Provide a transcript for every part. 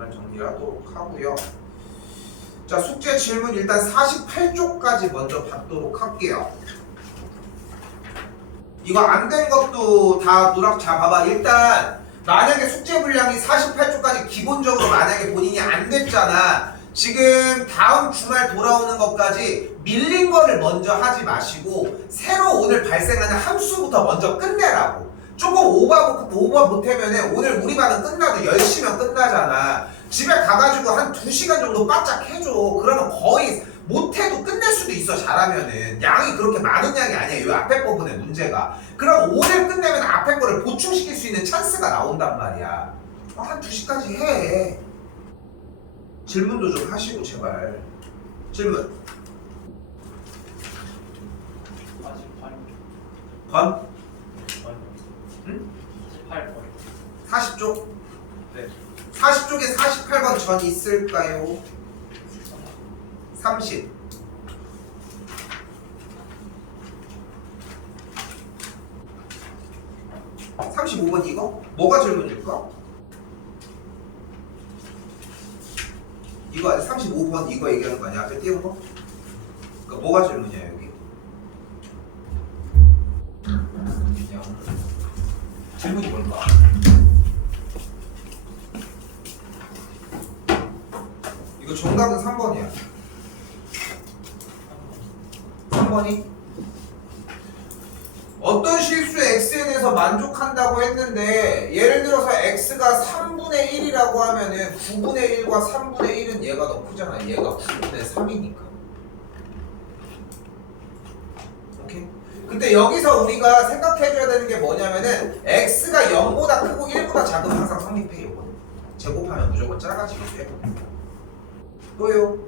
그만 정리하도록 하고요. 자, 숙제 질문 일단 48쪽까지 먼저 받도록 할게요. 이거 안 된 것도 다 누락자 봐봐. 일단 만약에 숙제 분량이 48쪽까지 기본적으로 만약에 본인이 안 됐잖아. 지금 다음 주말 돌아오는 것까지 밀린 거를 먼저 하지 마시고 새로 오늘 발생하는 함수부터 먼저 끝내라고. 조금 오버 못하면은 오늘 우리 반은 끝나도 10시면 끝나잖아. 집에 가가지고 한 2시간 정도 바짝 해줘. 그러면 거의 못해도 끝낼 수도 있어. 잘하면은 양이 그렇게 많은 양이 아니에요. 이 앞에 부분의 문제가. 그럼 오늘 끝내면 앞에 거를 보충시킬 수 있는 찬스가 나온단 말이야. 한 2시까지 해. 질문도 좀 하시고 제발. 질문. 48번. 응? 48번. 40쪽? 네. 40쪽에 48번 전 있을까요? 30. 35번 이거? 뭐가 질문일까? 이거 35번 이거 얘기하는 거 아니야? 앞에 띄운 거? 그러니까 뭐가 질문이야 여기? 그냥 질문이 뭘까? 이거 정답은 3번이야. 3번이? 어떤 실수 x에 대해서 만족한다고 했는데 예를 들어서 x가 3분의 1이라고 하면은 9분의 1과 3분의 1은 얘가 더 크잖아. 얘가 9분의 3이니까. 오케이? 근데 여기서 우리가 생각해줘야 되는 게 뭐냐면은 x가 0보다 크고 1보다 작으면 항상 성립해. 요거는 제곱하면 무조건 작아지기 때문에. 또요?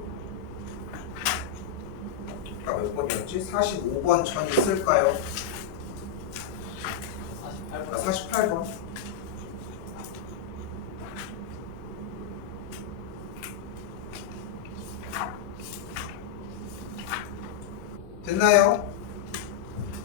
아까 몇 번이었지? 45번 전 있을까요? 48번. 됐나요?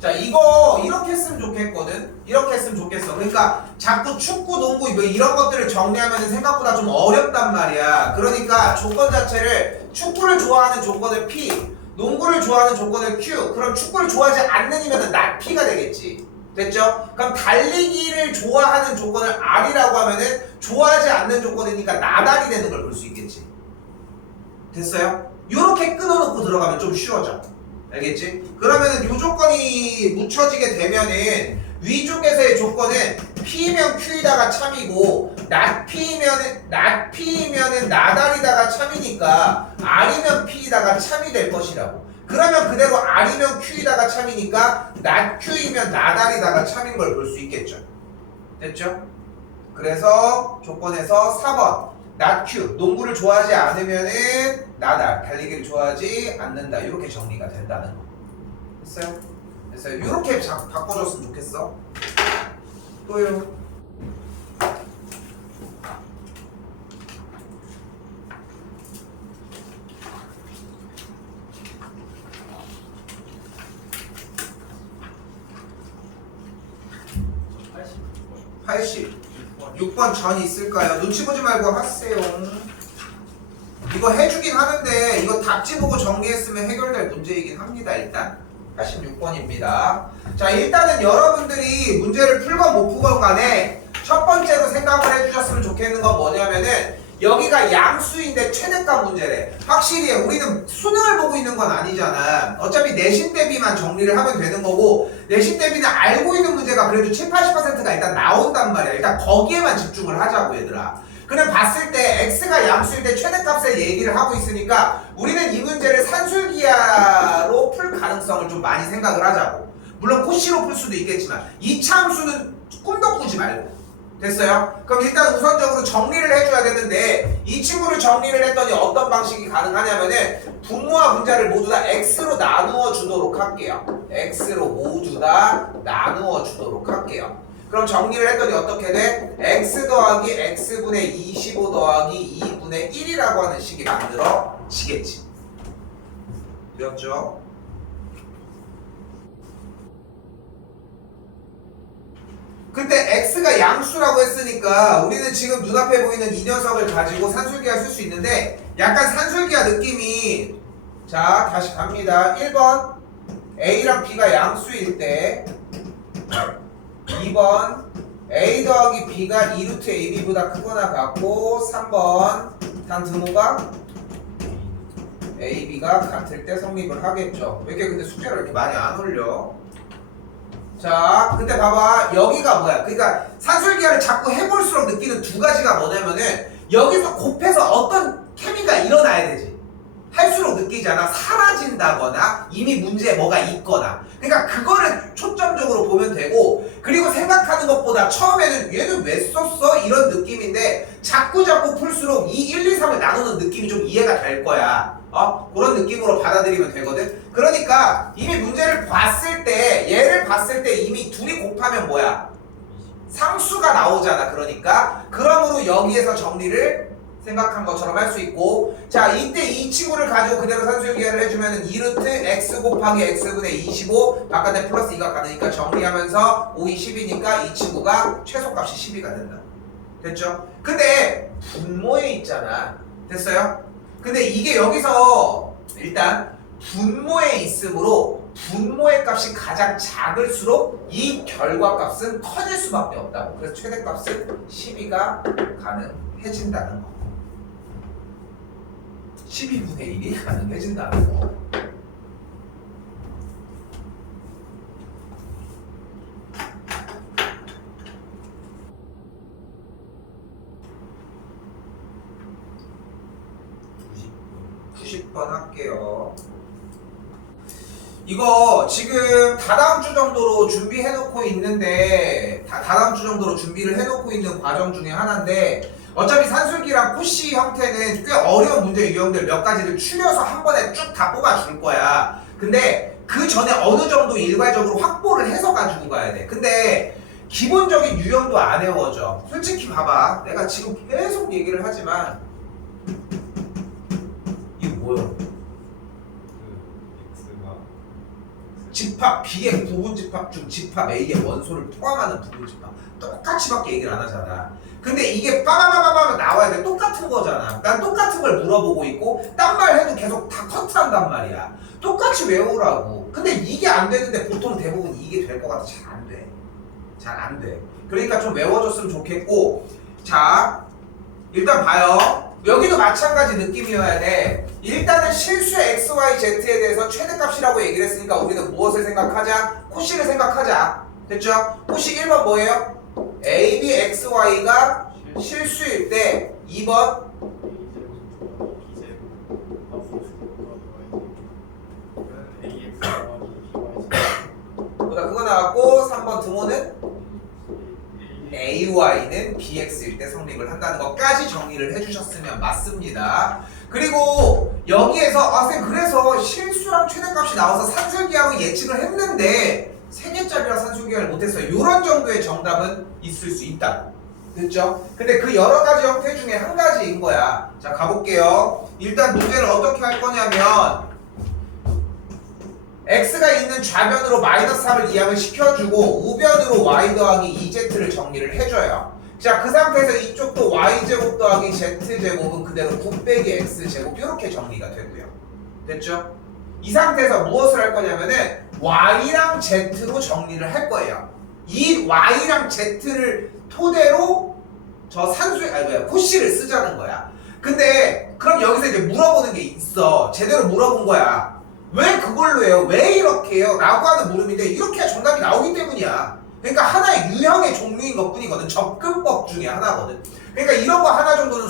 자, 이거 이렇게 했으면 좋겠거든. 이렇게 했으면 좋겠어. 그러니까 자꾸 축구, 농구 뭐 이런 것들을 정리하면 생각보다 좀 어렵단 말이야. 그러니까 조건 자체를 축구를 좋아하는 조건을 P, 농구를 좋아하는 조건을 Q. 그럼 축구를 좋아하지 않는이면 not P가 되겠지. 됐죠? 그럼 달리기를 좋아하는 조건을 R이라고 하면은 좋아하지 않는 조건이니까 나달이 되는 걸 볼 수 있겠지. 됐어요? 요렇게 끊어놓고 들어가면 좀 쉬워져. 알겠지? 그러면은 요 조건이 묻혀지게 되면은 위쪽에서의 조건은 P면 Q이다가 참이고 not P면은 나달이다가 참이니까 R이면 P이다가 참이 될 것이라고. 그러면 그대로 R이면 Q이다가 참이니까 not Q이면 나달이다가 참인 걸 볼 수 있겠죠. 됐죠? 그래서 조건에서 4번 not Q, 농구를 좋아하지 않으면은 나달, 달리기를 좋아하지 않는다. 이렇게 정리가 된다는 거. 됐어요? 됐어요? 이렇게 바꿔줬으면 좋겠어. 또요. 번. 80. 6번 전 있을까요? 눈치 보지 말고 하세요. 이거 해주긴 하는데 이거 답지 보고 정리했으면 해결될 문제이긴 합니다. 일단 86번입니다. 자, 일단은 여러분들이 문제를 풀건 못 풀건 간에 첫 번째로 생각을 해주셨으면 좋겠는 건 뭐냐면은 여기가 양수인데 최대값 문제래. 확실히 우리는 수능을 보고 있는 건 아니잖아. 어차피 내신 대비만 정리를 하면 되는 거고 내신 대비는 알고 있는 문제가 그래도 7, 80%가 일단 나온단 말이야. 일단 거기에만 집중을 하자고 얘들아. 그냥 봤을 때 x가 양수일 때 최대값을 얘기를 하고 있으니까 우리는 이 문제를 산술기하로 풀 가능성을 좀 많이 생각을 하자고. 물론 코시로 풀 수도 있겠지만 2차 함수는 꿈도 꾸지 말고. 됐어요? 그럼 일단 우선적으로 정리를 해줘야 되는데 이 친구를 정리를 했더니 어떤 방식이 가능하냐면은 분모와 분자를 모두 다 x로 나누어 주도록 할게요. x로 모두 다 나누어 주도록 할게요. 그럼 정리를 했더니 어떻게 돼? x 더하기 x분의 25 더하기 2분의 1이라고 하는 식이 만들어지겠지. 되었죠? 근데 x가 양수라고 했으니까 우리는 지금 눈앞에 보이는 이 녀석을 가지고 산술기하 쓸 수 있는데 약간 산술기하 느낌이 자 다시 갑니다. 1번 a랑 b가 양수일 때 2번 a 더하기 b가 2루트 ab보다 크거나 같고 3번 단 등호가 ab가 같을 때 성립을 하겠죠. 왜 이렇게 근데 숙제를 이렇게 많이 안 올려? 자, 근데 봐봐. 여기가 뭐야? 그러니까 산술기하를 자꾸 해볼수록 느끼는 두 가지가 뭐냐면은 여기서 곱해서 어떤 케미가 일어나야 되지. 할수록 느끼잖아. 사라진다거나 이미 문제에 뭐가 있거나. 그러니까 그거를 초점적으로 보면 되고 그리고 생각하는 것보다 처음에는 얘는 왜 썼어? 이런 느낌인데 자꾸 풀수록 이 1, 2, 3을 나누는 느낌이 좀 이해가 될 거야. 그런 느낌으로 받아들이면 되거든. 그러니까 이미 문제를 봤을 때 얘를 봤을 때 이미 둘이 곱하면 뭐야? 상수가 나오잖아. 그러니까 그러므로 여기에서 정리를 생각한 것처럼 할 수 있고 자 이때 이 친구를 가지고 그대로 산술기하를 해주면은 2루트 x 곱하기 x분의 25 바깥에 플러스 2가 가니까 정리하면서 5, 2, 10이니까 이 친구가 최소값이 12가 된다. 됐죠? 근데 분모에 있잖아. 됐어요? 근데 이게 여기서 일단 분모에 있으므로 분모의 값이 가장 작을수록 이 결과값은 커질 수밖에 없다고. 그래서 최대값은 12가 가능해진다는 거. 12분의 1이 가능해진다는 거. 할게요. 이거 지금 다다음 주 정도로 준비해 놓고 있는데 다다음 주 정도로 준비를 해 놓고 있는 과정 중에 하나인데 어차피 산술기랑 코시 형태는 꽤 어려운 문제 유형들 몇 가지를 추려서 한 번에 쭉 다 뽑아 줄 거야. 근데 그 전에 어느 정도 일괄적으로 확보를 해서 가지고 가야 돼. 근데 기본적인 유형도 안 외워져. 솔직히 봐봐. 내가 지금 계속 얘기를 하지만 이거 뭐야? 집합 B의 부분 집합 중 집합 A의 원소를 포함하는 부분 집합 똑같이밖에 얘기를 안 하잖아. 근데 이게 빠바바바바 나와야 돼. 똑같은 거잖아. 난 똑같은 걸 물어보고 있고 딴 말 해도 계속 다 커트한단 말이야. 똑같이 외우라고. 근데 이게 안 되는데 보통 대부분 이게 될 것 같아. 잘 안 돼. 잘 안 돼. 그러니까 좀 외워줬으면 좋겠고 자 일단 봐요. 여기도 마찬가지 느낌이어야 돼. 일단은 실수 x, y, z에 대해서 최대값이라고 얘기를 했으니까 우리는 무엇을 생각하자? 코시를 생각하자. 됐죠? 코시 1번 뭐예요? a, b, x, y가 실수일 때 2번 그거 나왔고 3번 등호는 AY는 BX일 때 성립을 한다는 것까지 정리를 해주셨으면 맞습니다. 그리고 여기에서 쌤 그래서 실수랑 최대값이 나와서 산술기하고 예측을 했는데 3개짜리라 산술기하를 못했어요. 이런 정도의 정답은 있을 수 있다. 됐죠? 근데 그 여러 가지 형태 중에 한 가지인 거야. 자 가볼게요. 일단 문제를 어떻게 할 거냐면 x가 있는 좌변으로 마이너스 3을 이항을 시켜주고 우변으로 y 더하기 2z를 정리를 해줘요. 자, 그 상태에서 이쪽도 y제곱 더하기 z제곱은 그대로 9 빼기 x제곱 이렇게 정리가 되고요. 됐죠? 이 상태에서 무엇을 할 거냐면은 y랑 z로 정리를 할 거예요. 이 y랑 z를 토대로 저 코시를 쓰자는 거야. 근데 그럼 여기서 이제 물어보는 게 있어. 제대로 물어본 거야. 왜 그걸로 해요? 왜 이렇게 해요? 라고 하는 물음인데 이렇게 해야 정답이 나오기 때문이야. 그러니까 하나의 유형의 종류인 것 뿐이거든. 접근법 중에 하나거든. 그러니까 이런 거 하나 정도는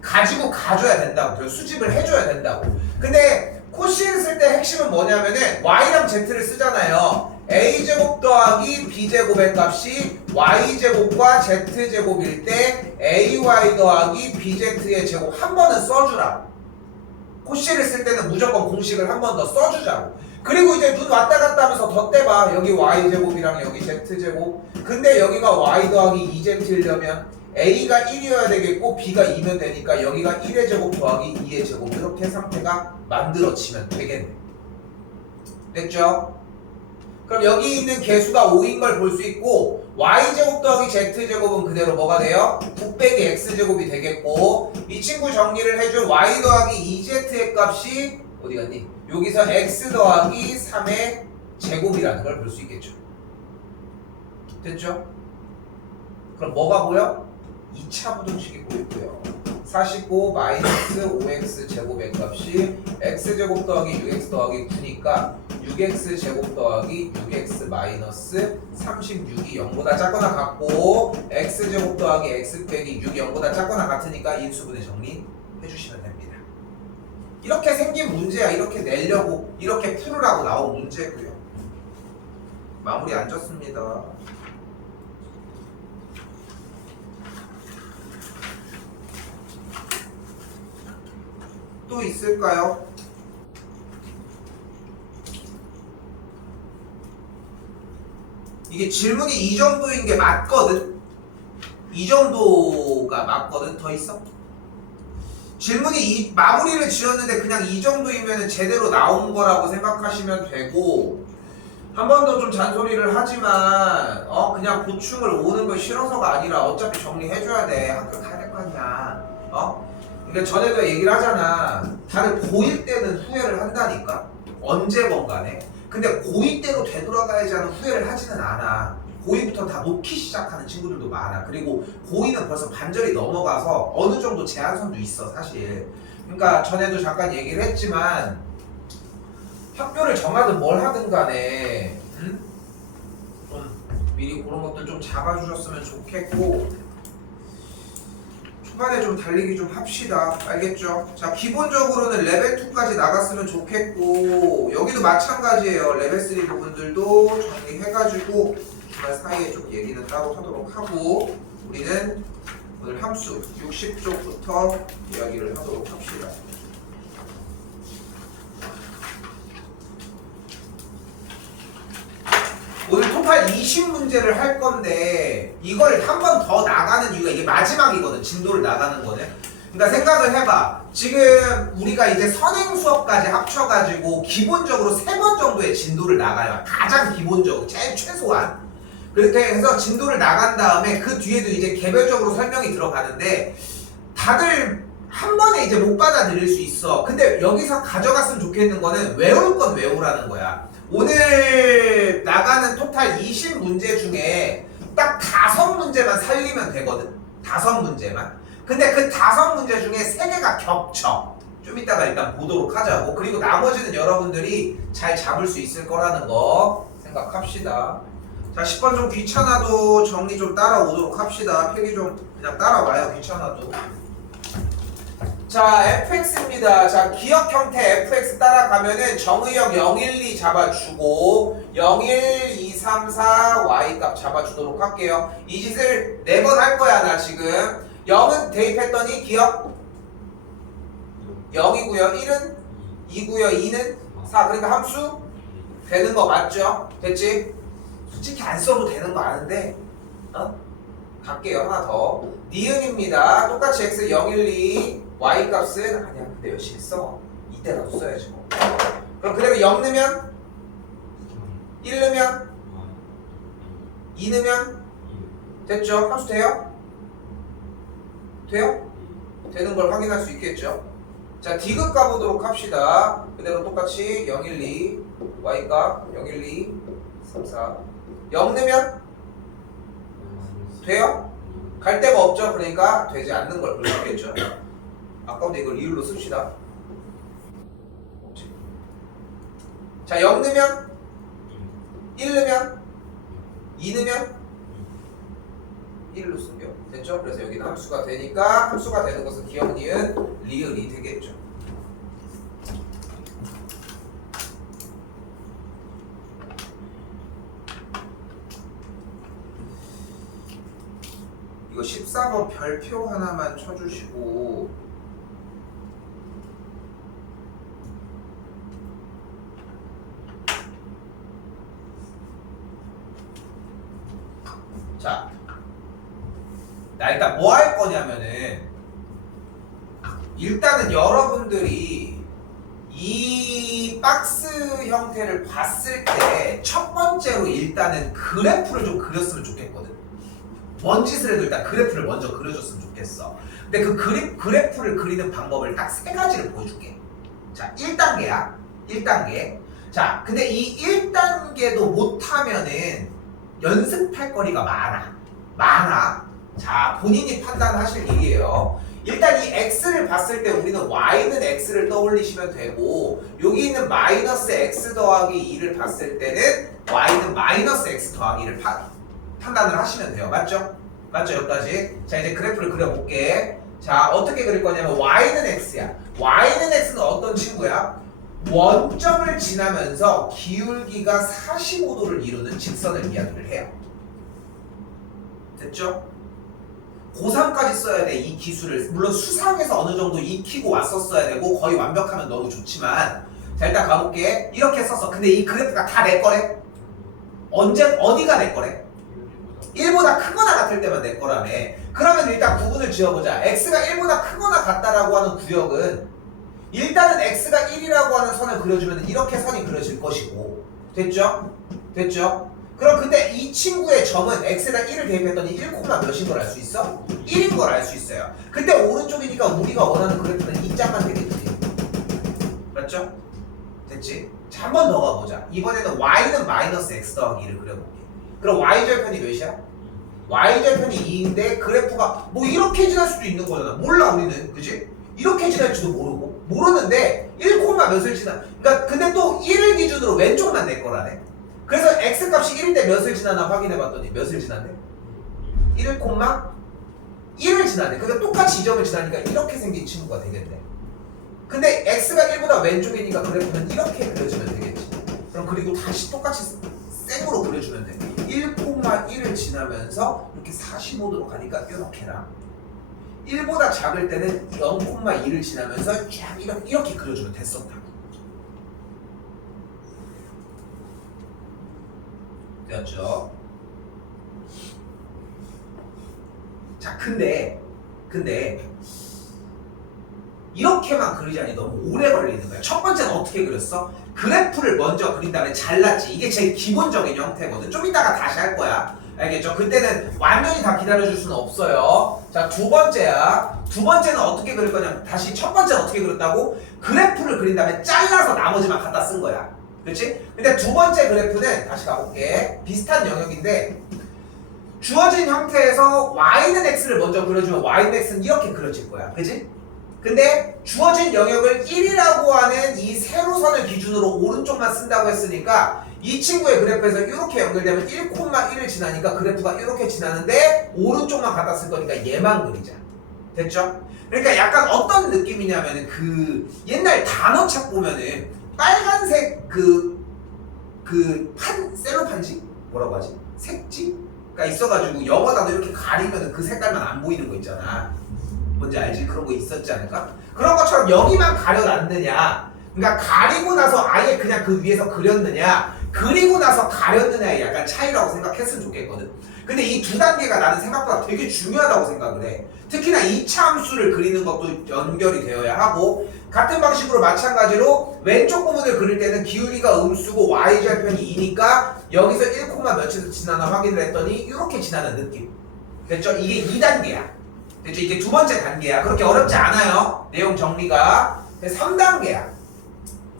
가지고 가줘야 된다고. 수집을 해줘야 된다고. 근데 코시를 쓸 때 핵심은 뭐냐면은 y랑 z를 쓰잖아요. a제곱 더하기 b제곱의 값이 y제곱과 z제곱일 때 ay 더하기 bz의 제곱 한 번은 써주라. 코시를 쓸 때는 무조건 공식을 한 번 더 써주자고. 그리고 이제 눈 왔다 갔다 하면서 덧대봐. 여기 y제곱이랑 여기 z제곱. 근데 여기가 y 더하기 2z이려면 a가 1이어야 되겠고 b가 2면 되니까 여기가 1의 제곱 더하기 2의 제곱 이렇게 상태가 만들어지면 되겠네. 됐죠? 그럼 여기 있는 개수가 5인 걸 볼 수 있고 y제곱 더하기 z제곱은 그대로 뭐가 돼요? 9 빼기 x제곱이 되겠고 이 친구 정리를 해준 y 더하기 2z의 값이 어디 갔니? 여기서 x 더하기 3의 제곱이라는 걸 볼 수 있겠죠. 됐죠? 그럼 뭐가 보여? 2차 부등식이 보이고요. 49 마이너스 5x 제곱의 값이 x제곱 더하기 6x 더하기 9니까 6x 제곱 더하기 6x 마이너스 36이 0보다 작거나 같고 x제곱 더하기 x 빼기 6이 0보다 작거나 같으니까 인수분해 정리해 주시면 됩니다. 이렇게 생긴 문제야. 이렇게 내려고 이렇게 풀으라고 나온 문제고요. 마무리 안 졌습니다. 또 있을까요? 이게 질문이 이 정도인 게 맞거든? 이 정도가 맞거든? 더 있어? 질문이 마무리를 지었는데 그냥 이 정도이면 제대로 나온 거라고 생각하시면 되고 한 번 더 좀 잔소리를 하지만 그냥 보충을 오는 거 싫어서가 아니라 어차피 정리해줘야 돼. 학교 가야 될 거 아니야. 그러니까 전에도 얘기를 하잖아. 다들 고1 때는 후회를 한다니까. 언제건 간에. 근데 고2 때로 되돌아가야지 하는 후회를 하지는 않아. 고2부터 다 놓기 시작하는 친구들도 많아. 그리고 고2는 벌써 반절이 넘어가서 어느 정도 제한선도 있어 사실. 그러니까 전에도 잠깐 얘기를 했지만 학교를 정하든 뭘 하든 간에 좀 미리 그런 것들 좀 잡아주셨으면 좋겠고 초반에 좀 달리기 좀 합시다. 알겠죠? 자, 기본적으로는 레벨 2까지 나갔으면 좋겠고 여기도 마찬가지예요. 레벨 3 부분들도 정리해가지고 주말 사이에 좀 얘기는 따로 하도록 하고 우리는 오늘 함수 60쪽부터 이야기를 하도록 합시다. 오늘 토탈 20문제를 할 건데 이걸 한 번 더 나가는 이유가 이게 마지막이거든. 진도를 나가는 거는. 그러니까 생각을 해봐. 지금 우리가 이제 선행 수업까지 합쳐가지고 기본적으로 3번 정도의 진도를 나가요. 가장 기본적으로 제일 최소한. 그렇게 해서 진도를 나간 다음에 그 뒤에도 이제 개별적으로 설명이 들어가는데 다들 한 번에 이제 못 받아들일 수 있어. 근데 여기서 가져갔으면 좋겠는 거는 외울 건 외우라는 거야. 오늘 나가는 토탈 20문제 중에 딱 5문제만 살리면 되거든. 5문제만. 근데 그 5문제 중에 3개가 겹쳐. 좀 이따가 일단 보도록 하자고. 그리고 나머지는 여러분들이 잘 잡을 수 있을 거라는 거 생각합시다. 자, 10번 좀 귀찮아도 정리 좀 따라오도록 합시다. 필기 좀 그냥 따라와요. 귀찮아도. 자, fx입니다. 자, 기억 형태 fx 따라가면은 정의역 0, 1, 2 잡아주고 0, 1, 2, 3, 4 y 값 잡아주도록 할게요. 이 짓을 4번 할 거야 나 지금. 0은 대입했더니 기억 0이고요. 1은 2고요. 2는 4. 그러니까 함수 되는 거 맞죠? 됐지? 솔직히 안 써도 되는 거 아는데 갈게요. 하나 더. 니은입니다. 똑같이 x 0, 1, 2 y 값은 아니야. 근데 열심히 써. 이때라도 써야지 뭐. 그럼 그대로 0 넣으면 1 넣으면 2 넣으면 됐죠? 함수 돼요? 돼요? 되는 걸 확인할 수 있겠죠? 자, D급 가보도록 합시다. 그대로 똑같이 0, 1, 2 y 값 0, 1, 2 3, 4 0 넣으면 돼요? 갈 데가 없죠? 그러니까 되지 않는 걸 볼 수 있겠죠? 아까부터 이걸 이율로 씁시다. 자, 0 넣으면 1 넣으면 2 넣으면 1로 쓰죠. 됐죠? 그래서 여기는 함수가 되니까 함수가 되는 것은 기억, 니은, 리을이 되겠죠. 이거 14번 별표 하나만 쳐주시고 자, 나 일단 뭐 할 거냐면은 일단은 여러분들이 이 박스 형태를 봤을 때 첫 번째로 일단은 그래프를 좀 그렸으면 좋겠거든. 뭔 짓을 해도 일단 그래프를 먼저 그려줬으면 좋겠어. 근데 그 그래프를 그리는 방법을 딱 세 가지를 보여줄게. 자, 1단계야. 1단계. 자, 근데 이 1단계도 못하면은 연습할 거리가 많아. 자, 본인이 판단하실 일이에요. 일단 이 x를 봤을 때 우리는 y는 x를 떠올리시면 되고, 여기 있는 마이너스 x 더하기 2를 봤을 때는 y는 마이너스 x 더하기 2를 판단을 하시면 돼요. 맞죠? 맞죠? 여기까지. 자, 이제 그래프를 그려볼게. 자, 어떻게 그릴 거냐면 y는 x야. y는 x는 어떤 친구야? 원점을 지나면서 기울기가 45도를 이루는 직선을 이야기를 해요. 됐죠? 고3까지 써야 돼, 이 기술을. 물론 수상에서 어느 정도 익히고 왔었어야 되고 거의 완벽하면 너무 좋지만, 자, 일단 가볼게. 이렇게 썼어. 근데 이 그래프가 다 내 거래? 어디가 내 거래? 1보다 크거나 같을 때만 내 거라며. 그러면 일단 구분을 지어보자. x가 1보다 크거나 같다라고 하는 구역은 일단은 x가 1이라고 하는 선을 그려주면 이렇게 선이 그려질 것이고, 됐죠? 됐죠? 그럼 근데 이 친구의 점은 x에다 1을 대입했더니 1, 몇인 걸 알 수 있어? 1인 걸 알 수 있어요. 근데 오른쪽이니까 우리가 원하는 그래프는 이 짝만 되겠지. 맞죠? 됐지? 자, 한 번 더 가보자. 이번에는 y는 마이너스 x 더하기 2를 그려볼게. 그럼 y절편이 몇이야? y절편이 2인데 그래프가 뭐 이렇게 지날 수도 있는 거잖아. 몰라 우리는. 그지? 이렇게 지날지도 모르는데 1, 몇을 지나. 그러니까 근데 또 1을 기준으로 왼쪽만 낼 거라네. 그래서 x값이 1일 때 몇을 지나나 확인해봤더니 몇을 지났네? 1, 1을 지나네. 근데 똑같이 이 점을 지나니까 이렇게 생긴 친구가 되겠네. 근데 x가 1보다 왼쪽이니까 그래프는 이렇게 그려주면 되겠지. 그럼 그리고 다시 똑같이 생으로 그려주면 돼. 1,1을 지나면서 이렇게 45도로 가니까 이렇게랑 1보다 작을 때는 0,2를 지나면서 쫙 이렇게 그려주면 됐었다. 되었죠? 자, 근데 이렇게만 그리자니 너무 오래 걸리는 거야. 첫 번째는 어떻게 그렸어? 그래프를 먼저 그린 다음에 잘랐지. 이게 제일 기본적인 형태거든. 좀 이따가 다시 할 거야. 알겠죠? 그때는 완전히 다 기다려줄 수는 없어요. 자, 두 번째야. 두 번째는 어떻게 그릴 거냐면, 다시 첫 번째는 어떻게 그렸다고? 그래프를 그린 다음에 잘라서 나머지만 갖다 쓴 거야. 그렇지? 근데 두 번째 그래프는 다시 가볼게. 비슷한 영역인데, 주어진 형태에서 y는 x를 먼저 그려주면 y는 x는 이렇게 그려질 거야. 그치? 근데 주어진 영역을 1이라고 하는 이 세로선을 기준으로 오른쪽만 쓴다고 했으니까 이 친구의 그래프에서 이렇게 연결되면 1,1을 지나니까 그래프가 이렇게 지나는데 오른쪽만 갖다 쓸 거니까 얘만 그리자. 됐죠? 그러니까 약간 어떤 느낌이냐면은 그 옛날 단어책 보면은 빨간색 셀로판지? 뭐라고 하지? 색지가 있어가지고 영어 단어 이렇게 가리면은 그 색깔만 안 보이는 거 있잖아. 뭔지 알지? 그런 거 있었지 않을까? 그런 것처럼 여기만 가려놨느냐, 그러니까 가리고 나서 아예 그냥 그 위에서 그렸느냐, 그리고 나서 가렸느냐의 약간 차이라고 생각했으면 좋겠거든. 근데 이 두 단계가 나는 생각보다 되게 중요하다고 생각을 해. 특히나 2차 함수를 그리는 것도 연결이 되어야 하고, 같은 방식으로 마찬가지로 왼쪽 부분을 그릴 때는 기울기가 음수고 y절편이 2니까 여기서 1, 몇에서 지나나 확인을 했더니 이렇게 지나는 느낌. 됐죠? 이게 2단계야. 됐죠? 이게 두 번째 단계야. 그렇게 어렵지 않아요. 내용 정리가. 3단계야.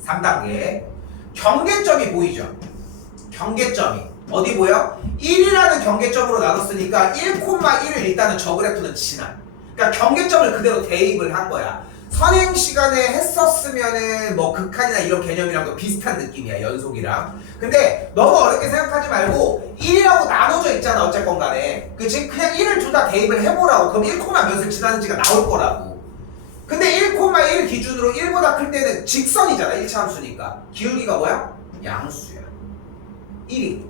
3단계. 경계점이 보이죠? 경계점이. 어디 보여? 1이라는 경계점으로 나눴으니까 1,1을 일단은 저 그래프는 지나. 그러니까 경계점을 그대로 대입을 한 거야. 선행 시간에 했었으면은 뭐 극한이나 이런 개념이랑도 비슷한 느낌이야, 연속이랑. 근데 너무 어렵게 생각하지 말고 1이라고 나눠져 있잖아, 어쨌건 간에. 그치? 그냥 1을 둘 다 대입을 해보라고. 그럼 1, 몇을 지나는지가 나올 거라고. 근데 1,1 기준으로 1보다 클 때는 직선이잖아, 1차 함수니까. 기울기가 뭐야? 양수야. 1이.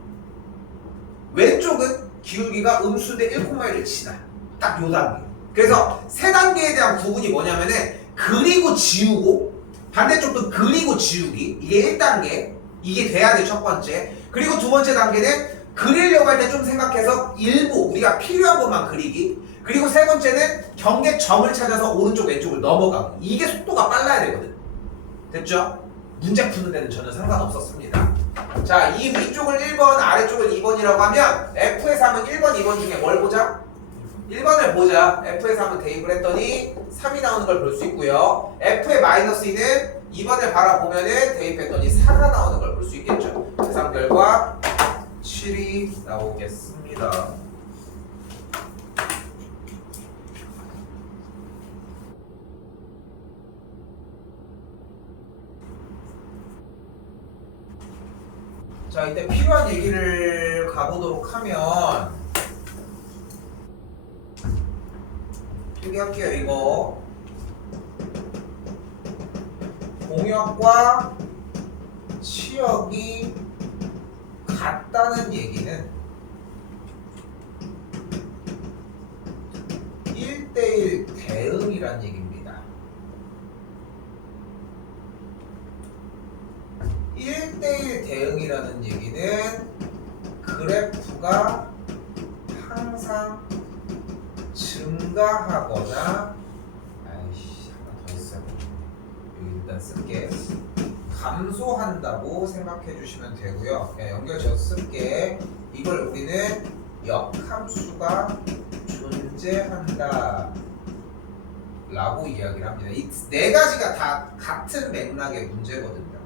왼쪽은 기울기가 음수인데 1,1을 지나. 딱 요 단계. 그래서 세 단계에 대한 구분이 뭐냐면은 그리고 지우고, 반대쪽도 그리고 지우기. 이게 1단계. 이게 돼야 돼, 첫 번째. 그리고 두 번째 단계는 그리려고 할 때 좀 생각해서 일부 우리가 필요한 것만 그리기. 그리고 세 번째는 경계점을 찾아서 오른쪽 왼쪽을 넘어가고. 이게 속도가 빨라야 되거든. 됐죠? 문제 푸는 데는 전혀 상관없었습니다. 자, 이 위쪽을 1번, 아래쪽을 2번이라고 하면 F에서 하면 1번, 2번 중에 뭘 보자? 1번을 보자. F에서 한번 대입을 했더니 3이 나오는 걸 볼 수 있고요. F의 마이너스 2는 2번을 바라보면은 대입했더니 4가 나오는 걸 볼 수 있겠죠. 계산 결과 7이 나오겠습니다. 자, 이때 필요한 얘기를 가보도록 하면 필기할게요. 이거 공역과 치역이 같다는 얘기는 1대1 대응이란 얘기입니다. 1대1 대응이라는 얘기는 그래프가 항상 증가하거나 하나 더 있어요. 여기 일단 쓸게. 감소한다고 생각해 주시면 되고요. 연결 지어서 쓸게. 이걸 우리는 역함수가 존재한다 라고 이야기를 합니다. 이 네 가지가 다 같은 맥락의 문제거든요.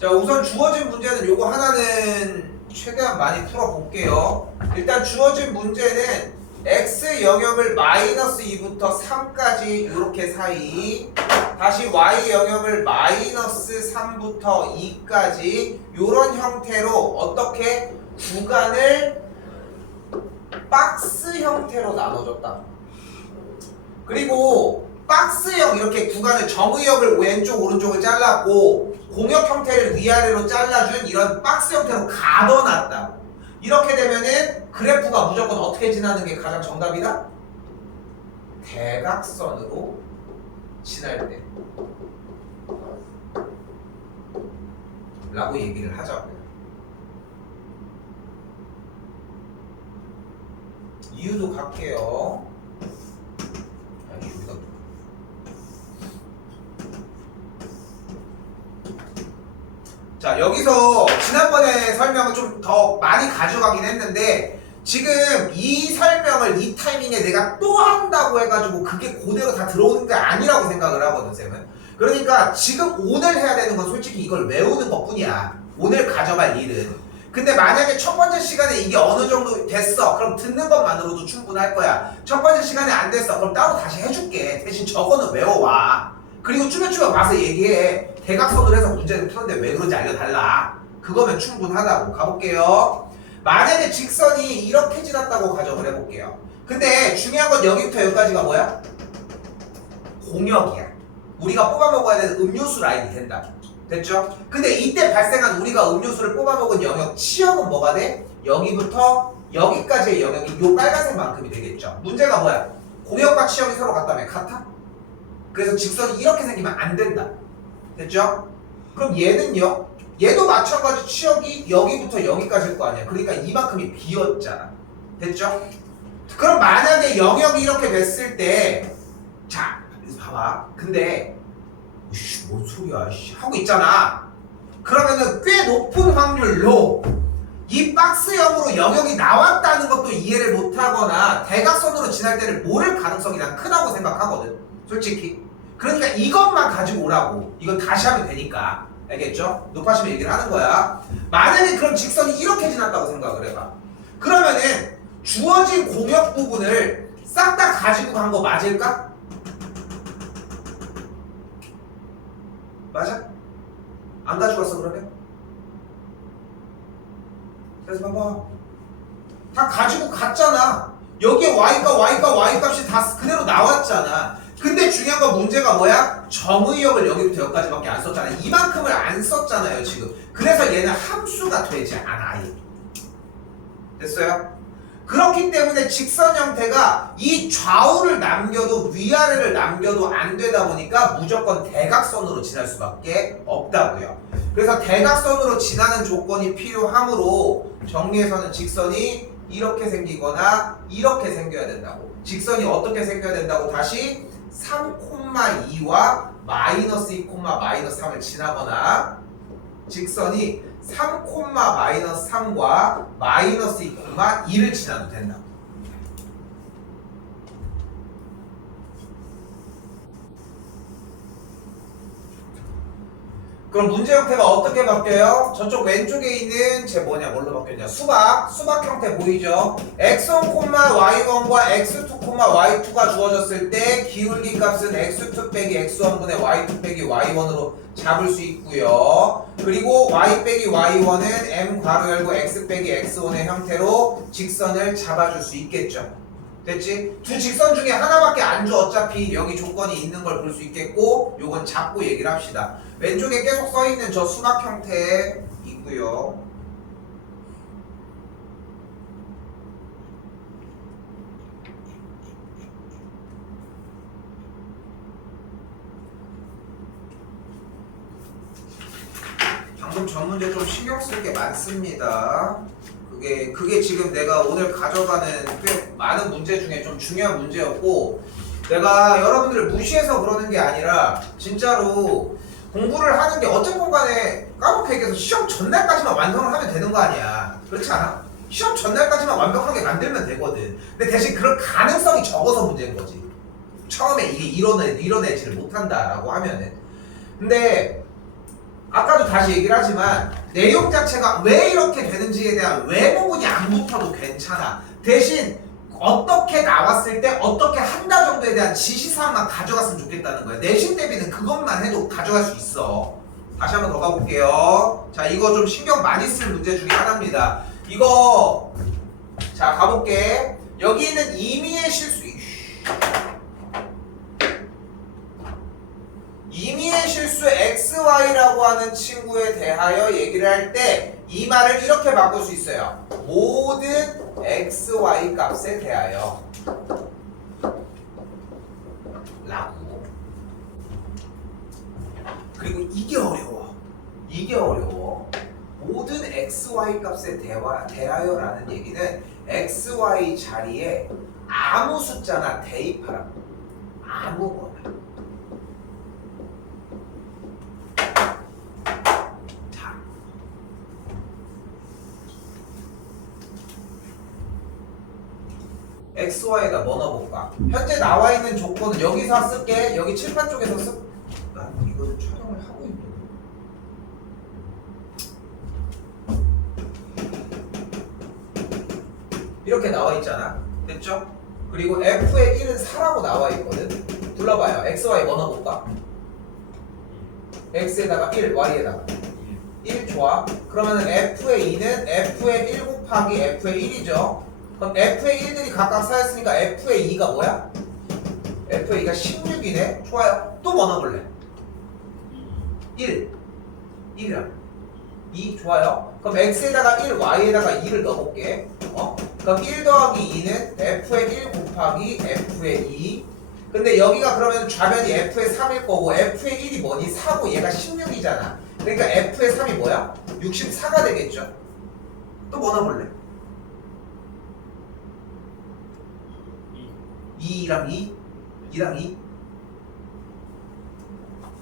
자, 우선 주어진 문제는 요거 하나는 최대한 많이 풀어볼게요. 일단 주어진 문제는 x 영역을 마이너스 2부터 3까지 이렇게 사이, 다시 y 영역을 마이너스 3부터 2까지 이런 형태로 어떻게 구간을 박스 형태로 나눠줬다. 그리고 박스형 이렇게 구간을 정의역을 왼쪽 오른쪽을 잘랐고 공역 형태를 위아래로 잘라준 이런 박스 형태로 가둬놨다. 이렇게 되면은 그래프가 무조건 어떻게 지나는 게 가장 정답이다? 대각선으로 지날 때 라고 얘기를 하자고요. 이유도 갈게요. 자, 여기서 지난번에 설명을 좀 더 많이 가져가긴 했는데 지금 이 설명을 이 타이밍에 내가 또 한다고 해가지고 그게 그대로 다 들어오는 게 아니라고 생각을 하거든, 쌤은. 그러니까 지금 오늘 해야 되는 건 솔직히 이걸 외우는 것 뿐이야. 오늘 가져갈 일은. 근데 만약에 첫 번째 시간에 이게 어느 정도 됐어, 그럼 듣는 것만으로도 충분할 거야. 첫 번째 시간에 안 됐어, 그럼 따로 다시 해줄게. 대신 저거는 외워와. 그리고 쭈뼛쭈뼛 와서 얘기해. 대각선으로 해서 문제를 푸는데 왜 그런지 알려달라. 그거면 충분하다고. 가볼게요. 만약에 직선이 이렇게 지났다고 가정을 해볼게요. 근데 중요한 건 여기부터 여기까지가 뭐야? 공역이야. 우리가 뽑아먹어야 되는 음료수 라인이 된다. 됐죠? 근데 이때 발생한 우리가 음료수를 뽑아먹은 영역 치역은 뭐가 돼? 여기부터 여기까지의 영역이 요 빨간색만큼이 되겠죠. 문제가 뭐야? 공역과 치역이 서로 같다며? 같아? 그래서 직선이 이렇게 생기면 안 된다. 됐죠? 그럼 얘는요? 얘도 마찬가지 치역이 여기부터 여기까지일 거 아니야. 그러니까 이만큼이 비었잖아. 됐죠? 그럼 만약에 영역이 이렇게 됐을 때, 자, 봐봐. 근데 뭔 소리야 하고 있잖아. 그러면은 꽤 높은 확률로 이 박스형으로 영역이 나왔다는 것도 이해를 못하거나 대각선으로 지날 때를 모를 가능성이 난 크다고 생각하거든, 솔직히. 그러니까 이것만 가지고 오라고. 이건 다시 하면 되니까. 알겠죠? 높아지면 얘기를 하는 거야. 만약에 그럼 직선이 이렇게 지났다고 생각을 해봐. 그러면은 주어진 공역 부분을 싹 다 가지고 간 거 맞을까? 맞아? 안 가지고 왔어 그러면? 그래서 봐봐. 다 가지고 갔잖아. 여기에 y 값이 다 그대로 나왔잖아. 근데 중요한 건 문제가 뭐야? 정의역을 여기부터 여기까지밖에 안 썼잖아요. 이만큼을 안 썼잖아요 지금. 그래서 얘는 함수가 되지 않아. 됐어요? 그렇기 때문에 직선 형태가 이 좌우를 남겨도 위아래를 남겨도 안 되다 보니까 무조건 대각선으로 지날 수밖에 없다고요. 그래서 대각선으로 지나는 조건이 필요하므로 정리에서는 직선이 이렇게 생기거나 이렇게 생겨야 된다고. 직선이 어떻게 생겨야 된다고? 다시 3,2와 마이너스 2, 마이너스 3을 지나거나 직선이 3, 마이너스 3과 마이너스 2, 2를 지나도 된다. 그럼 문제 형태가 어떻게 바뀌어요? 저쪽 왼쪽에 있는 제 뭘로 바뀌었냐? 수박 형태 보이죠? x1, y1과 x2, y2가 주어졌을 때 기울기 값은 x2 빼기 x1분의 y2 빼기 y1으로 잡을 수 있고요. 그리고 y 빼기 y1은 m 괄호 열고 x 빼기 x1의 형태로 직선을 잡아줄 수 있겠죠. 됐지? 두 직선 중에 하나밖에 안 줘. 어차피 여기 조건이 있는 걸 볼 수 있겠고, 요건 잡고 얘기를 합시다. 왼쪽에 계속 써있는 저 수박 형태이고요. 방금 전 문제 좀 신경 쓸 게 많습니다. 그게 지금 내가 오늘 가져가는 꽤 많은 문제 중에 좀 중요한 문제였고, 내가 여러분들을 무시해서 그러는 게 아니라 진짜로 공부를 하는 게 어쨌건 간에 까놓고 얘기해서 시험 전날까지만 완성을 하면 되는 거 아니야. 그렇지 않아? 시험 전날까지만 완벽하게 만들면 되거든. 근데 대신 그럴 가능성이 적어서 문제인 거지. 처음에 이게 이뤄내지를 못한다라고 하면은. 근데 아까도 다시 얘기를 하지만 내용 자체가 왜 이렇게 되는지에 대한 왜 부분이 안 붙어도 괜찮아. 대신 어떻게 나왔을 때 어떻게 한다 정도에 대한 지시사항만 가져갔으면 좋겠다는 거야. 내신 대비는 그것만 해도 가져갈 수 있어. 다시 한번 더 가볼게요. 자, 이거 좀 신경 많이 쓸 문제 중에 하나입니다. 이거 자 가볼게. 여기 있는 임의의 실수, 임의의 실수 xy라고 하는 친구에 대하여 얘기를 할 때 이 말을 이렇게 바꿀 수 있어요. 모든 xy 값에 대하여 라고. 그리고 이게 어려워. 모든 xy 값에 대하여라는 얘기는 xy 자리에 아무 숫자나 대입하라고. 아무거나. xy에다 뭐 넣어볼까? 현재 나와 있는 조건은 여기서 쓸게. 여기 칠판 쪽에서 난 이거를 촬영을 하고 있는데. 이렇게 나와 있잖아. 됐죠? 그리고 f의 1은 4라고 나와 있거든. 불러봐요. xy 뭐 넣어볼까? x에다가 1, y에다가 1 좋아. 그러면은 f의 2는 f의 1 곱하기 f의 1이죠. 그럼 f의 1들이 각각 쌓였으니까 f의 2가 뭐야? f의 2가 16이네. 좋아요. 또 뭐 넣어볼래? 1이랑 2 좋아요. 그럼 x에다가 1, y에다가 2를 넣어볼게. 그럼 1 더하기 2는 f의 1 곱하기 f의 2. 근데 여기가 그러면 좌변이 f의 3일 거고 f의 1이 뭐니? 4고 얘가 16이잖아. 그러니까 f의 3이 뭐야? 64가 되겠죠. 또 뭐 넣어볼래? 2랑 2? 2랑 2?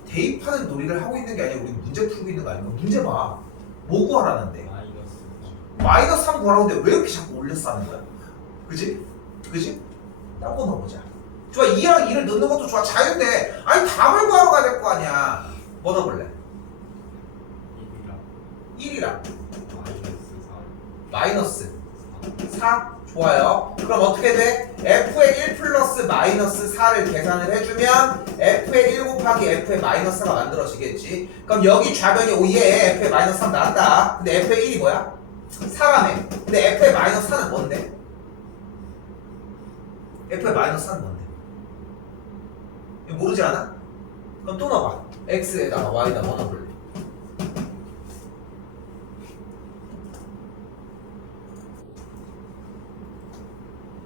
대입하는 놀이를 하고 있는 게 아니라 우리 문제 풀고 있는 거 아니야? 문제 봐. 뭐 구하라는데? 마이너스 3 구하라는데 왜 이렇게 자꾸 올려서 하는 거야? 그지? 딴 거 넣어보자. 좋아. 2랑 2를 넣는 것도 좋아. 자유인데 아니 답을 구하러 가야 될 거 아니야. 뭐 넣어볼래? 1이랑 마이너스 4 좋아요. 그럼 어떻게 돼? f의 1 플러스 마이너스 4를 계산을 해주면 f의 1 곱하기 f의 마이너스 4가 만들어지겠지. 그럼 여기 좌변이 5에 f의 마이너스 3 나왔다. 근데 f의 1이 뭐야? 4라며. 근데 f의 마이너스 4는 뭔데? f의 마이너스 4는 뭔데? 이거 모르지 않아? 그럼 또 넣어봐. x에다가 y에다가 뭐 넣어볼래?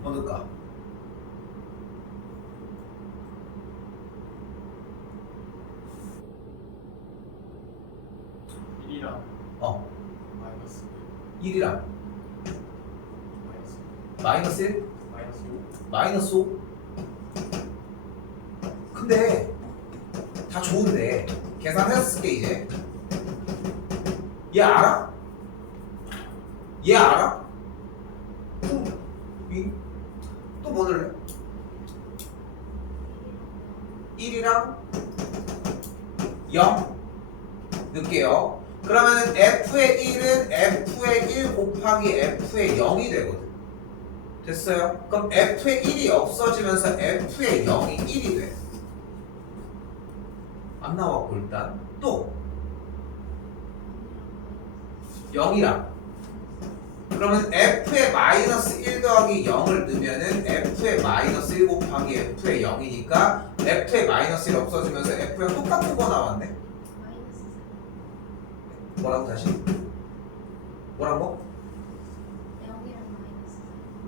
뭐 넣을까? 1이랑 마이너스 1? 마이너스 5. 마이너스 5? 근데 다 좋은데 계산했을게 이제. 얘 알아? 얘 알아? 또 뭐 넣을래? 1이랑 0 넣을게요. 그러면은 f의 1은 f의 1 곱하기 f의 0이 되거든. 됐어요? 그럼 f의 1이 없어지면서 f의 0이 1이 돼. 안 나왔고 일단 또 0이랑 그러면 f의 마이너스 1 더하기 0을 넣으면은 f의 마이너스 1 곱하기 f의 0이니까 f의 마이너스 1 없어지면서 f랑 똑같은 거 나왔네. 뭐라고 다시? 뭐라고?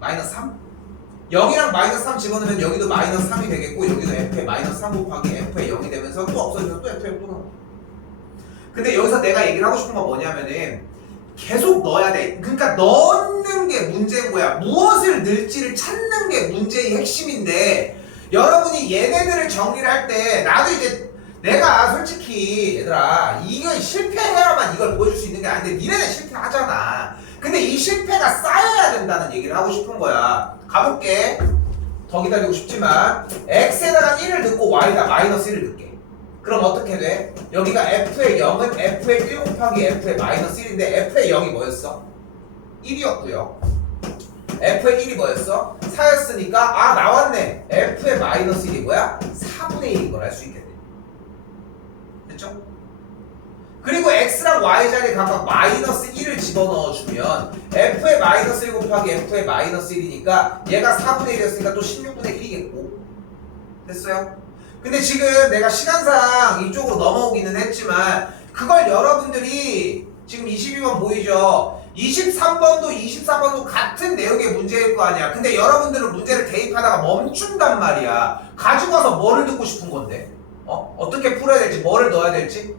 마이너스 3? 0이랑 마이너스 3 집어넣으면 여기도 마이너스 3이 되겠고 여기도 f의 마이너스 3 곱하기 f의 0이 되면서 또 없어지면서 또 f의 또 나와. 근데 여기서 내가 얘기를 하고 싶은 건 뭐냐면은 계속 넣어야 돼. 그러니까 넣는 게 문제인 거야. 무엇을 넣을지를 찾는 게 문제의 핵심인데 여러분이 얘네들을 정리를 할 때 나도 이제 내가 솔직히 얘들아 이거 실패해야만 이걸 보여줄 수 있는 게 아닌데 니네는 실패하잖아. 근데 이 실패가 쌓여야 된다는 얘기를 하고 싶은 거야. 가볼게. 더 기다리고 싶지만 x에다가 1을 넣고 y에다 마이너스 1을 넣을게. 그럼 어떻게 돼? 여기가 f의 0은 f의 1 곱하기 f의 마이너스 1인데 f의 0이 뭐였어? 1이었고요. f의 1이 뭐였어? 4였으니까 아 나왔네. f의 마이너스 1이 뭐야? 4분의 1인 걸 알 수 있겠네. 됐죠? 그리고 x랑 y 자리에 각각 마이너스 1을 집어넣어주면 f의 마이너스 1 곱하기 f의 마이너스 1이니까 얘가 4분의 1이었으니까 또 16분의 1이겠고. 됐어요? 근데 지금 내가 시간상 이쪽으로 넘어오기는 했지만 그걸 여러분들이 지금 22번 보이죠? 23번도 24번도 같은 내용의 문제일 거 아니야. 근데 여러분들은 문제를 대입하다가 멈춘단 말이야. 가지고 와서 뭐를 듣고 싶은 건데? 어떻게 풀어야 될지, 뭐를 넣어야 될지?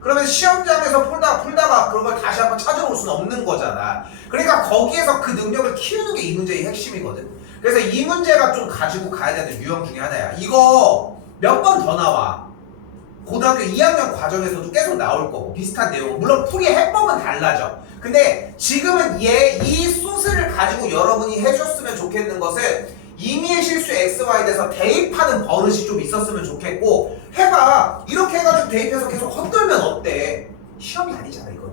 그러면 시험장에서 풀다가 그런 걸 다시 한번 찾아올 수는 없는 거잖아. 그러니까 거기에서 그 능력을 키우는 게 이 문제의 핵심이거든. 그래서 이 문제가 좀 가지고 가야 되는 유형 중에 하나야. 이거 몇 번 더 나와. 고등학교 2학년 과정에서도 계속 나올 거고 비슷한 내용. 물론 풀이의 해법은 달라져. 근데 지금은 이 소스를 가지고 여러분이 해줬으면 좋겠는 것은 임의의 실수 XY에 대해서 대입하는 버릇이 좀 있었으면 좋겠고 해봐. 이렇게 해가지고 대입해서 계속 헛돌면 어때? 시험이 아니잖아 이거는.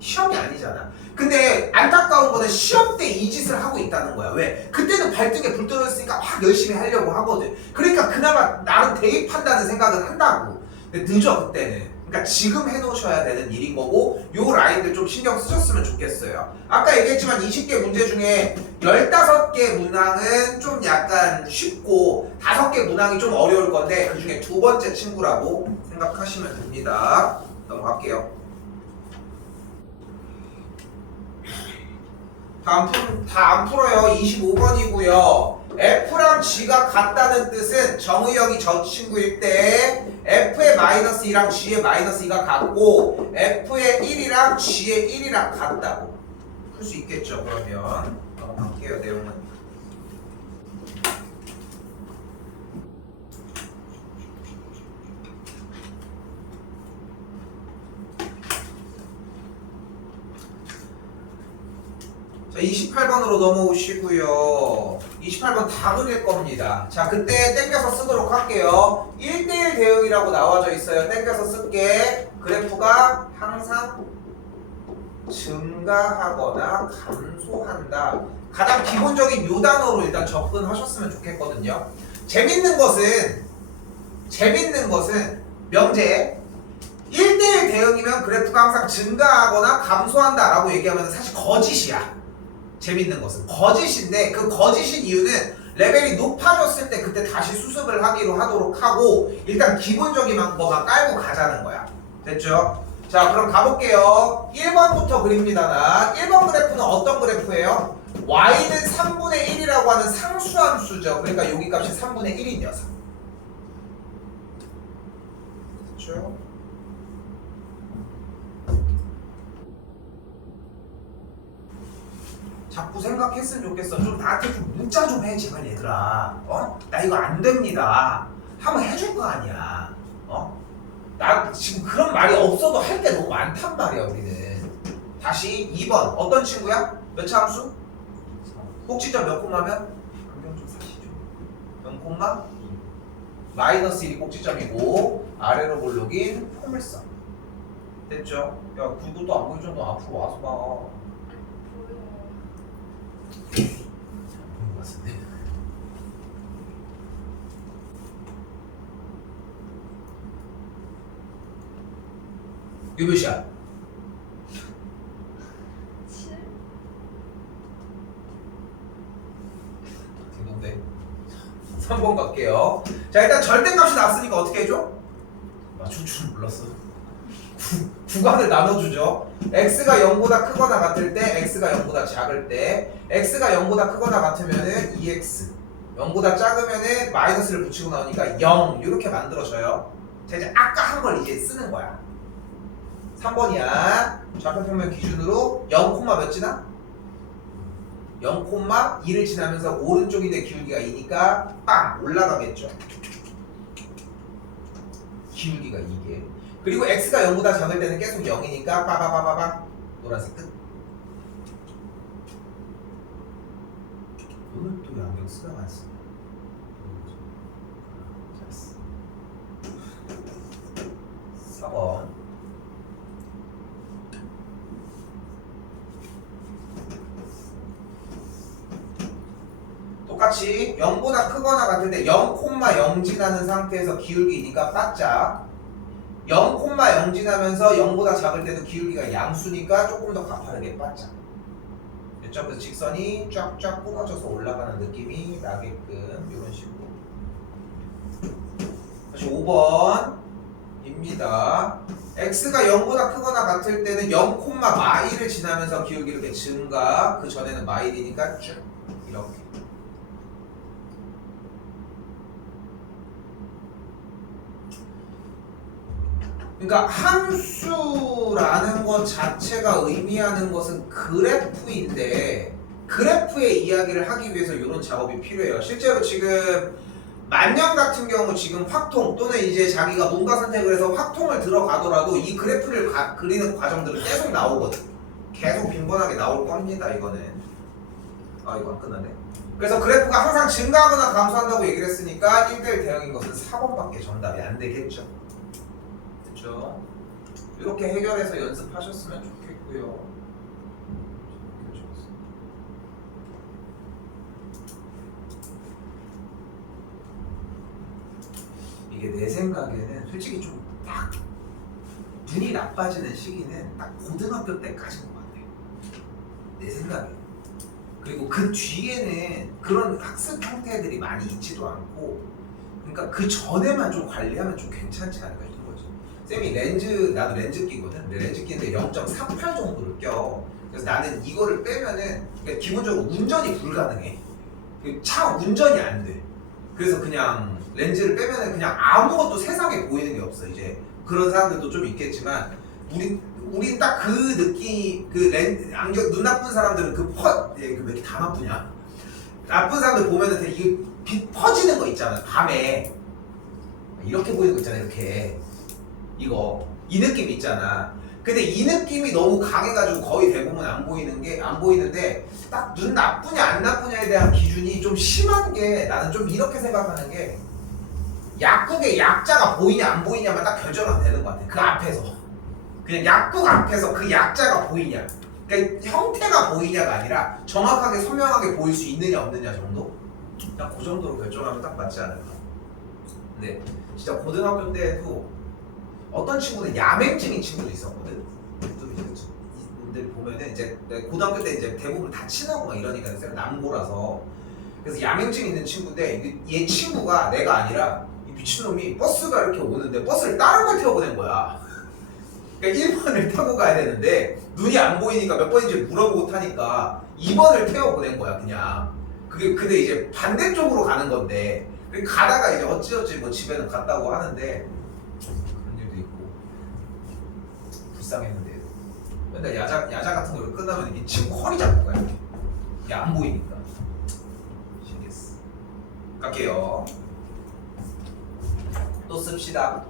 시험이 아니잖아. 근데 안타까운 거는 시험 때 이 짓을 하고 있다는 거야. 왜? 그때는 발등에 불 떨어졌으니까 막 열심히 하려고 하거든. 그러니까 그나마 나름 대입한다는 생각은 한다고. 근데 늦어 그때는. 그러니까 지금 해놓으셔야 되는 일인 거고 요 라인들 좀 신경 쓰셨으면 좋겠어요. 아까 얘기했지만 20개 문제 중에 15개 문항은 좀 약간 쉽고 5개 문항이 좀 어려울 건데 그 중에 두 번째 친구라고 생각하시면 됩니다. 넘어갈게요. 다 안 풀어요. 25번이고요. F랑 G가 같다는 뜻은 정의역이 저 친구일 때 F의 마이너스 2랑 G의 마이너스 2가 같고 F의 1이랑 G의 1이랑 같다고 풀 수 있겠죠. 그러면 넘어갈게요. 내용은. 자, 28번으로 넘어오시고요. 28번 다 그릴 겁니다. 자, 그때 땡겨서 쓰도록 할게요. 1대1 대응이라고 나와져 있어요. 땡겨서 쓸게. 그래프가 항상 증가하거나 감소한다. 가장 기본적인 요 단어로 일단 접근하셨으면 좋겠거든요. 재밌는 것은 명제 1대1 대응이면 그래프가 항상 증가하거나 감소한다 라고 얘기하면 사실 거짓이야. 재밌는 것은 거짓인데 그 거짓인 이유는 레벨이 높아졌을 때 그때 다시 수습을 하기로 하도록 하고 일단 기본적인 것만 깔고 가자는 거야. 됐죠? 자, 그럼 가볼게요. 1번부터 그립니다. 나 1번 그래프는 어떤 그래프예요? y는 3분의 1이라고 하는 상수함수죠. 그러니까 여기 값이 3분의 1인 녀석. 됐죠? 자꾸 생각했으면 좋겠어. 좀 나한테 좀 문자 좀 해 제발 얘들아. 나 이거 안 됩니다. 하면 해줄 거 아니야. 나 지금 그런 말이 없어도 할 게 너무 많단 말이야 우리는. 다시 2번 어떤 친구야? 몇 차 함수? 꼭지점 몇 콤마면? 안경 좀 사시죠. 0 콤마? 마이너스 1이 꼭지점이고 아래로 볼록인 포물선. 됐죠? 야 그것도 안 보이잖아. 앞으로 와서 봐. 보이는 것 같은데. 이거 몇이야? 7? 대동대 3번 갈게요. 자 일단 절대값이 나왔으니까 어떻게 해줘? 맞출 줄 몰랐어. 구간을 나눠주죠. x가 0보다 크거나 같을 때, x가 0보다 작을 때, x가 0보다 크거나 같으면은 2x, 0보다 작으면은 마이너스를 붙이고 나오니까 0 이렇게 만들어져요. 자 이제 아까 한 걸 이제 쓰는 거야. 3번이야. 좌표평면 기준으로 0, 몇 지나? 0,2를 지나면서 오른쪽인데 기울기가 2니까 빵 올라가겠죠. 기울기가 2개. 그리고 x가 0보다 작을 때는 계속 0이니까 빠바바바바 노란색 끝. 오늘 또 안경 쓰다가 안 써. 잘했어. 4번. 똑같이 0보다 크거나 같은데 0,0 지나는 상태에서 기울기니까 바짝 0,0 지나면서 0보다 작을 때도 기울기가 양수니까 조금 더 가파르게 바짝. 됐죠? 그래서 직선이 쫙쫙 끊어져서 올라가는 느낌이 나게끔 이런 식으로. 다시 5번입니다. x가 0보다 크거나 같을 때는 0,마일을 지나면서 기울기 이렇게 증가. 그 전에는 마일이니까 쭉 이렇게. 그러니까 함수라는 것 자체가 의미하는 것은 그래프인데 그래프의 이야기를 하기 위해서 이런 작업이 필요해요. 실제로 지금 만년 같은 경우 지금 확통 또는 이제 자기가 문과 선택을 해서 확통을 들어가더라도 이 그래프를 그리는 과정들은 계속 나오거든. 계속 빈번하게 나올 겁니다. 이거는. 아 이거 안 끝나네. 그래서 그래프가 항상 증가하거나 감소한다고 얘기를 했으니까 1대1 대응인 것은 4번밖에 정답이 안 되겠죠. 그렇죠? 이렇게 해결해서 연습하셨으면 좋겠고요. 이게 내 생각에는 솔직히 좀 딱 눈이 나빠지는 시기는 딱 고등학교 때까지인 것 같아. 내 생각에. 그리고 그 뒤에는 그런 학습 형태들이 많이 있지도 않고, 그러니까 그 전에만 좀 관리하면 좀 괜찮지 않을까 싶은 거지. 쌤이 나도 렌즈 끼거든. 근데 렌즈 끼는데 0.38 정도를 껴. 그래서 나는 이거를 빼면은 그러니까 기본적으로 운전이 불가능해. 차 운전이 안 돼. 그래서 그냥 렌즈를 빼면은 그냥 아무것도 세상에 보이는 게 없어. 이제 그런 사람들도 좀 있겠지만 우린 딱 그 느낌, 안경 눈 나쁜 사람들은 왜 이렇게 다 나쁘냐? 나쁜 사람들 보면은 되게 이거 빛 퍼지는 거 있잖아. 밤에 이렇게 보이는 거 있잖아. 이렇게 이 느낌 있잖아. 근데 이 느낌이 너무 강해가지고 거의 대부분 안 보이는데 딱 눈 나쁘냐 안 나쁘냐에 대한 기준이 좀 심한 게 나는 좀 이렇게 생각하는 게 약국의 약자가 보이냐 안 보이냐만 딱 결정하면 되는 것 같아. 그 앞에서 그냥 약국 앞에서 그 약자가 보이냐, 그러니까 형태가 보이냐가 아니라 정확하게 선명하게 보일 수 있느냐 없느냐 정도? 딱 그 정도로 결정하면 딱 맞지 않을까. 근데 진짜 고등학교 때에도 어떤 친구는 야맹증인 친구도 있었거든. 근데 보면은 이제 고등학교 때 이제 대부분 다 친하고 막 이러니까 남고라서. 그래서 야맹증 있는 친구인데 얘 친구가 내가 아니라 이 미친놈이 버스가 이렇게 오는데 버스를 다른 걸 태워보낸 거야. 그러니까 1번을 타고 가야 되는데 눈이 안 보이니까 몇 번인지 물어보고 타니까 2번을 태워보낸 거야 그냥. 근데 이제 반대쪽으로 가는 건데 가다가 이제 어찌어찌 뭐 집에는 갔다고 하는데 그런 일도 있고 불쌍했는데 맨날 야자 같은 거 끝나면 이 친구 허리 잡고 가요. 이게 안 보이니까. 신기했어. 갈게요. 또 씁시다.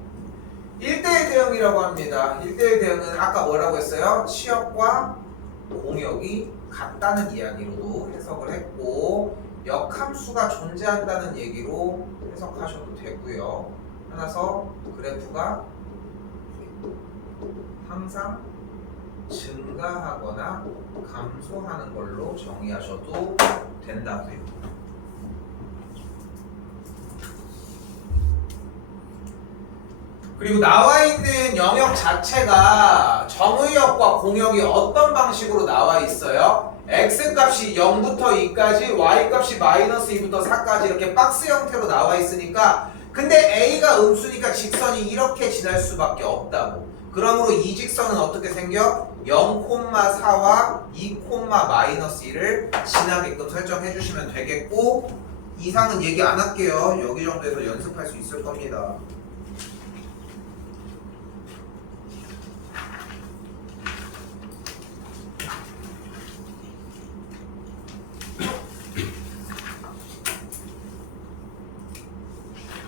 1대1 대응이라고 합니다. 1대1 대응은 아까 뭐라고 했어요? 치역과 공역이 같다는 이야기로도 해석을 했고 역함수가 존재한다는 얘기로 해석하셔도 되고요. 따라서 그래프가 항상 증가하거나 감소하는 걸로 정의하셔도 된다고요. 그리고 나와 있는 영역 자체가 정의역과 공역이 어떤 방식으로 나와 있어요? x값이 0부터 2까지, y값이 마이너스 2부터 4까지 이렇게 박스 형태로 나와 있으니까 근데 a가 음수니까 직선이 이렇게 지날 수밖에 없다고. 그러므로 이 직선은 어떻게 생겨? 0,4와 2,-1을 지나게끔 설정해 주시면 되겠고 이상은 얘기 안 할게요. 여기 정도에서 연습할 수 있을 겁니다.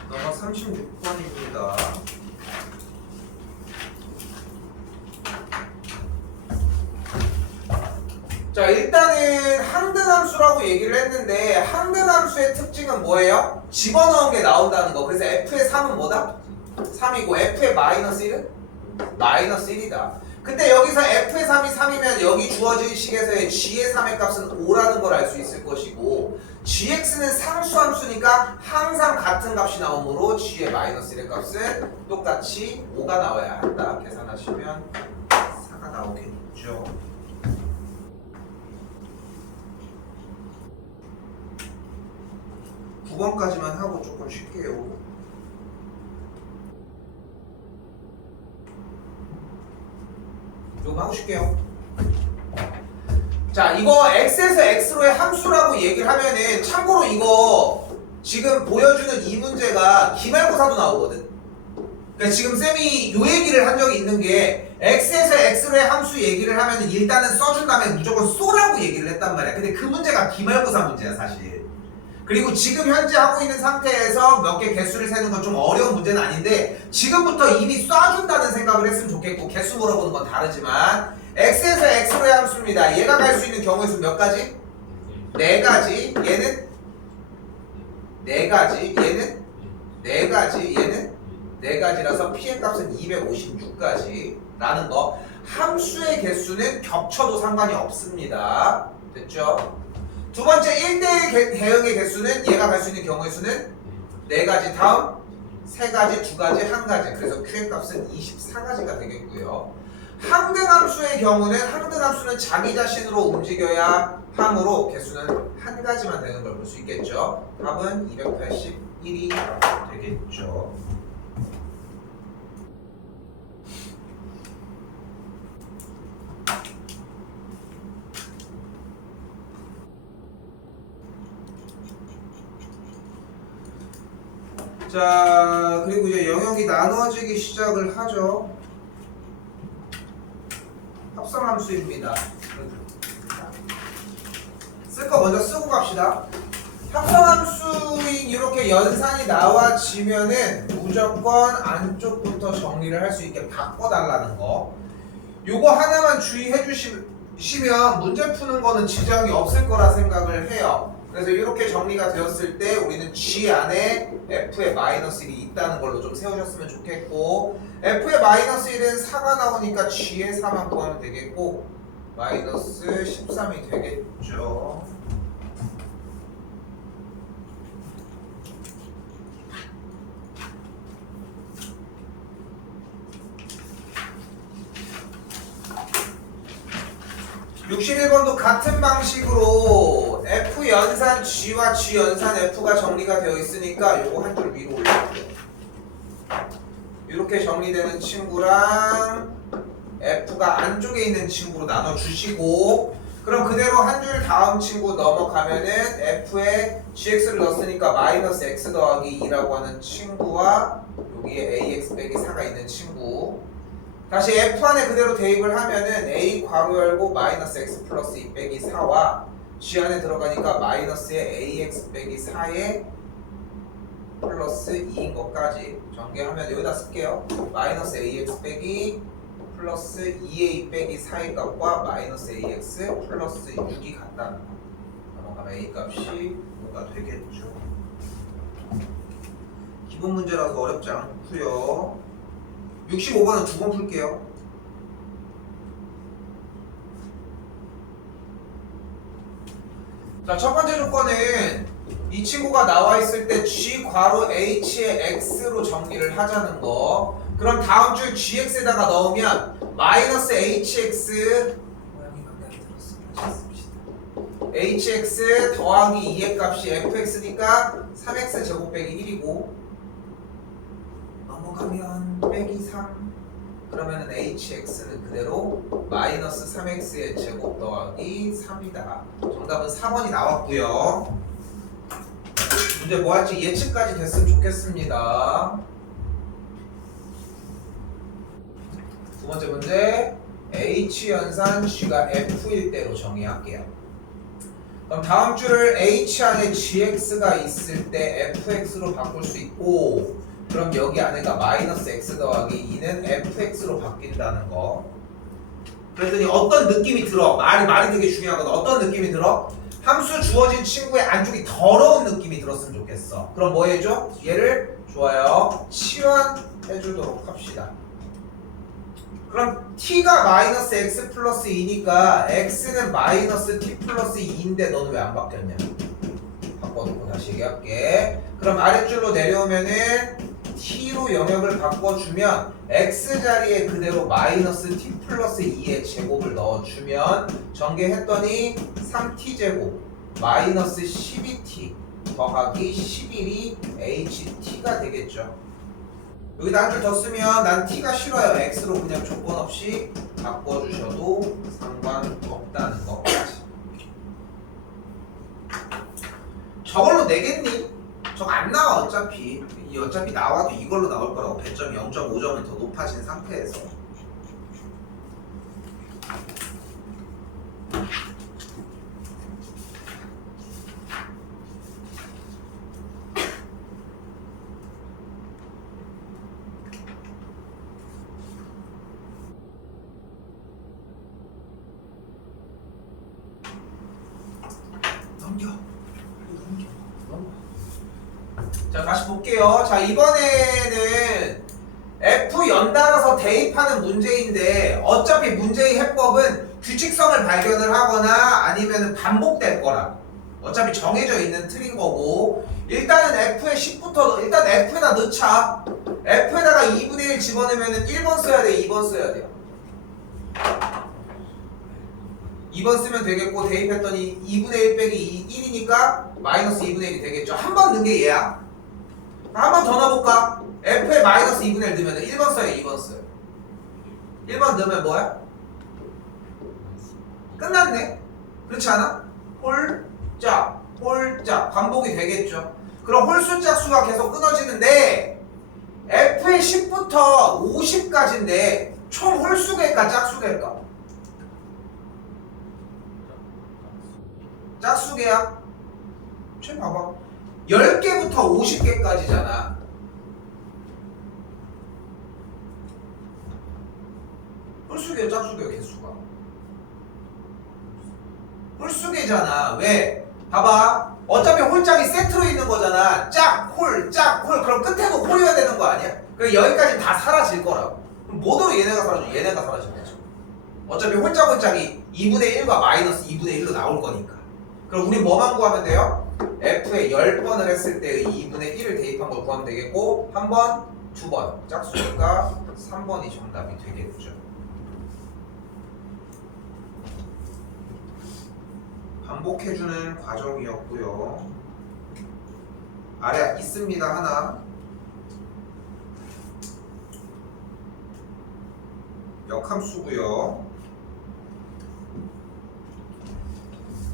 넘어 36번입니다. 자, 일단은 항등함수라고 얘기를 했는데 항등함수의 특징은 뭐예요? 집어넣은 게 나온다는 거. 그래서 f의 3은 뭐다? 3이고 f의 마이너스 1은? 마이너스 1이다. 근데 여기서 f의 3이 3이면 여기 주어진 식에서의 g의 3의 값은 5라는 걸 알 수 있을 것이고 gx는 상수함수니까 항상 같은 값이 나오므로 g의 마이너스 1의 값은 똑같이 5가 나와야 한다. 계산하시면 4가 나오겠죠. 9번까지만 하고 조금 쉴게요. 요거 하고 쉴게요. 자, 이거 x에서 x로의 함수라고 얘기를 하면은 참고로 이거 지금 보여주는 이 문제가 기말고사도 나오거든. 그러니까 지금 쌤이 요 얘기를 한 적이 있는 게 x에서 x로의 함수 얘기를 하면은 일단은 써준 다음에 무조건 쏘라고 얘기를 했단 말이야. 근데 그 문제가 기말고사 문제야 사실. 그리고 지금 현재 하고 있는 상태에서 몇 개 개수를 세는 건 좀 어려운 문제는 아닌데 지금부터 이미 쏴준다는 생각을 했으면 좋겠고 개수 물어보는 건 다르지만 x에서 x로의 함수입니다. 얘가 갈 수 있는 경우의 수 몇 가지? 4가지. 얘는 4가지. 얘는 4가지. 얘는 4가지라서 p의 값은 256가지 라는 거. 함수의 개수는 겹쳐도 상관이 없습니다. 됐죠? 두 번째 1대1 대응의 개수는 얘가 갈 수 있는 경우의 수는 4가지. 다음 3가지, 2가지, 1가지. 그래서 q의 값은 24가지가 되겠고요. 항등함수의 경우는 항등함수는 자기 자신으로 움직여야 함으로 개수는 1가지만 되는 걸 볼 수 있겠죠. 답은 281이 되겠죠. 자, 그리고 이제 영역이 나눠지기 시작을 하죠. 합성함수입니다. 쓸 거 먼저 쓰고 갑시다. 합성함수인 이렇게 연산이 나와지면은 무조건 안쪽부터 정리를 할 수 있게 바꿔달라는 거. 요거 하나만 주의해 주시면 문제 푸는 거는 지장이 없을 거라 생각을 해요. 그래서 이렇게 정리가 되었을 때 우리는 G 안에 F의 마이너스 1이 있다는 걸로 좀 세우셨으면 좋겠고 F의 마이너스 1은 4가 나오니까 G의 4만 구하면 되겠고 마이너스 13이 되겠죠. (61번도) 같은 방식으로 F 연산 G와 G 연산 F가 정리가 되어 있으니까 요거 한 줄 위로 올려볼게요. 이렇게 정리되는 친구랑 F가 안쪽에 있는 친구로 나눠주시고 그럼 그대로 한 줄 다음 친구 넘어가면은 F에 GX를 넣었으니까 마이너스 X 더하기 2라고 하는 친구와 여기에 AX 빼기 4가 있는 친구 다시 F 안에 그대로 대입을 하면은 A 괄호 열고 마이너스 X 플러스 2 빼기 4와 G 안에 들어가니까 마이너스에 ax 빼기 4에 플러스 2인 것까지 전개하면 여기다 쓸게요. 마이너스 ax 빼기 플러스 2a 빼기 4의 값과 마이너스 ax 플러스 6이 같다는 거. 넘어가면 a 값이 5가 되겠죠. 기본 문제라서 어렵지 않고요. 65번은 두 번 풀게요. 자, 첫 번째 조건은 이 친구가 나와 있을 때 g 괄호 h의 x로 정리를 하자는 거. 그럼 다음 줄 gx에다가 넣으면 마이너스 hx 모양이 마음에 안 들었어. 다시 씁시다. hx 더하기 2의 값이 fx니까 3x 제곱 빼기 1이고 넘어가면 빼기 3 그러면은 hx는 그대로 마이너스 3x의 제곱 더하기 3이다. 정답은 4번이 나왔고요. 문제 뭐 할지 예측까지 됐으면 좋겠습니다. 두 번째 문제 h 연산 g가 f일 대로 정의할게요. 그럼 다음 줄을 h 안에 gx가 있을 때 fx로 바꿀 수 있고 그럼 여기 안에가 마이너스 x 더하기 2는 fx로 바뀐다는 거. 그랬더니 어떤 느낌이 들어? 말이 되게 중요하거든. 어떤 느낌이 들어? 함수 주어진 친구의 안쪽이 더러운 느낌이 들었으면 좋겠어. 그럼 뭐 해줘? 얘를 좋아요. 치환해주도록 합시다. 그럼 t가 마이너스 x 플러스 2니까 x는 마이너스 t 플러스 2인데 너는 왜 안 바뀌었냐? 바꿔놓고 다시 얘기할게. 그럼 아랫줄로 내려오면은 t로 영역을 바꿔주면 x 자리에 그대로 마이너스 t 플러스 2의 제곱을 넣어주면 전개했더니 3t 제곱 마이너스 12t 더하기 11이 ht가 되겠죠. 여기다 한 줄 더 쓰면 난 t가 싫어요. x로 그냥 조건 없이 바꿔주셔도 상관없다는 것까지. 저걸로 내겠니? 저거 안 나와 어차피. 어차피 나와도 이걸로 나올 거라고. 배점이 0.5점은 더 높아진 상태에서. 넘겨. 자, 다시 볼게요. 자, 이번에는 F 연달아서 대입하는 문제인데 어차피 문제의 해법은 규칙성을 발견을 하거나 아니면 반복될 거라. 어차피 정해져 있는 틀인 거고 일단은 F에 10부터 일단 F에다 넣자. F에다가 2분의 1 집어넣으면 1번 써야 돼, 2번 써야 돼요. 2번 쓰면 되겠고 대입했더니 2분의 1 빼기 1이니까 마이너스 2분의 1이 되겠죠. 한 번 넣은 게 얘야. 한 번 더 넣어볼까? F에 마이너스 2분의 1 넣으면 1번 써요, 2번 써요. 1번 넣으면 뭐야? 끝났네. 그렇지 않아? 홀짝, 홀짝 반복이 되겠죠. 그럼 홀수 짝수가 계속 끊어지는데 F의 10부터 50까지인데 총 홀수개일까 짝수개일까? 짝수개야? 쟤 봐봐. 10개부터 50개까지잖아. 홀수개야 짝수개야 개수가? 홀수개잖아. 왜? 봐봐. 어차피 홀짝이 세트로 있는 거잖아. 짝, 홀, 짝, 홀. 그럼 끝에도 홀이어야 되는 거 아니야? 그럼 여기까지는 다 사라질 거라고. 그럼 뭐더러 얘네가 사라져? 얘네가 사라질 거죠. 어차피 홀짝이 2분의 1과 마이너스 2분의 1로 나올 거니까. 그럼 우리 뭐만 구하면 돼요? F에 10번을 했을 때의 2분의 1을 대입한 걸 구하면 되겠고 한 번, 두 번 짝수니까 3번이 정답이 되겠죠. 반복해주는 과정이었고요. 아래 있습니다. 하나 역함수고요.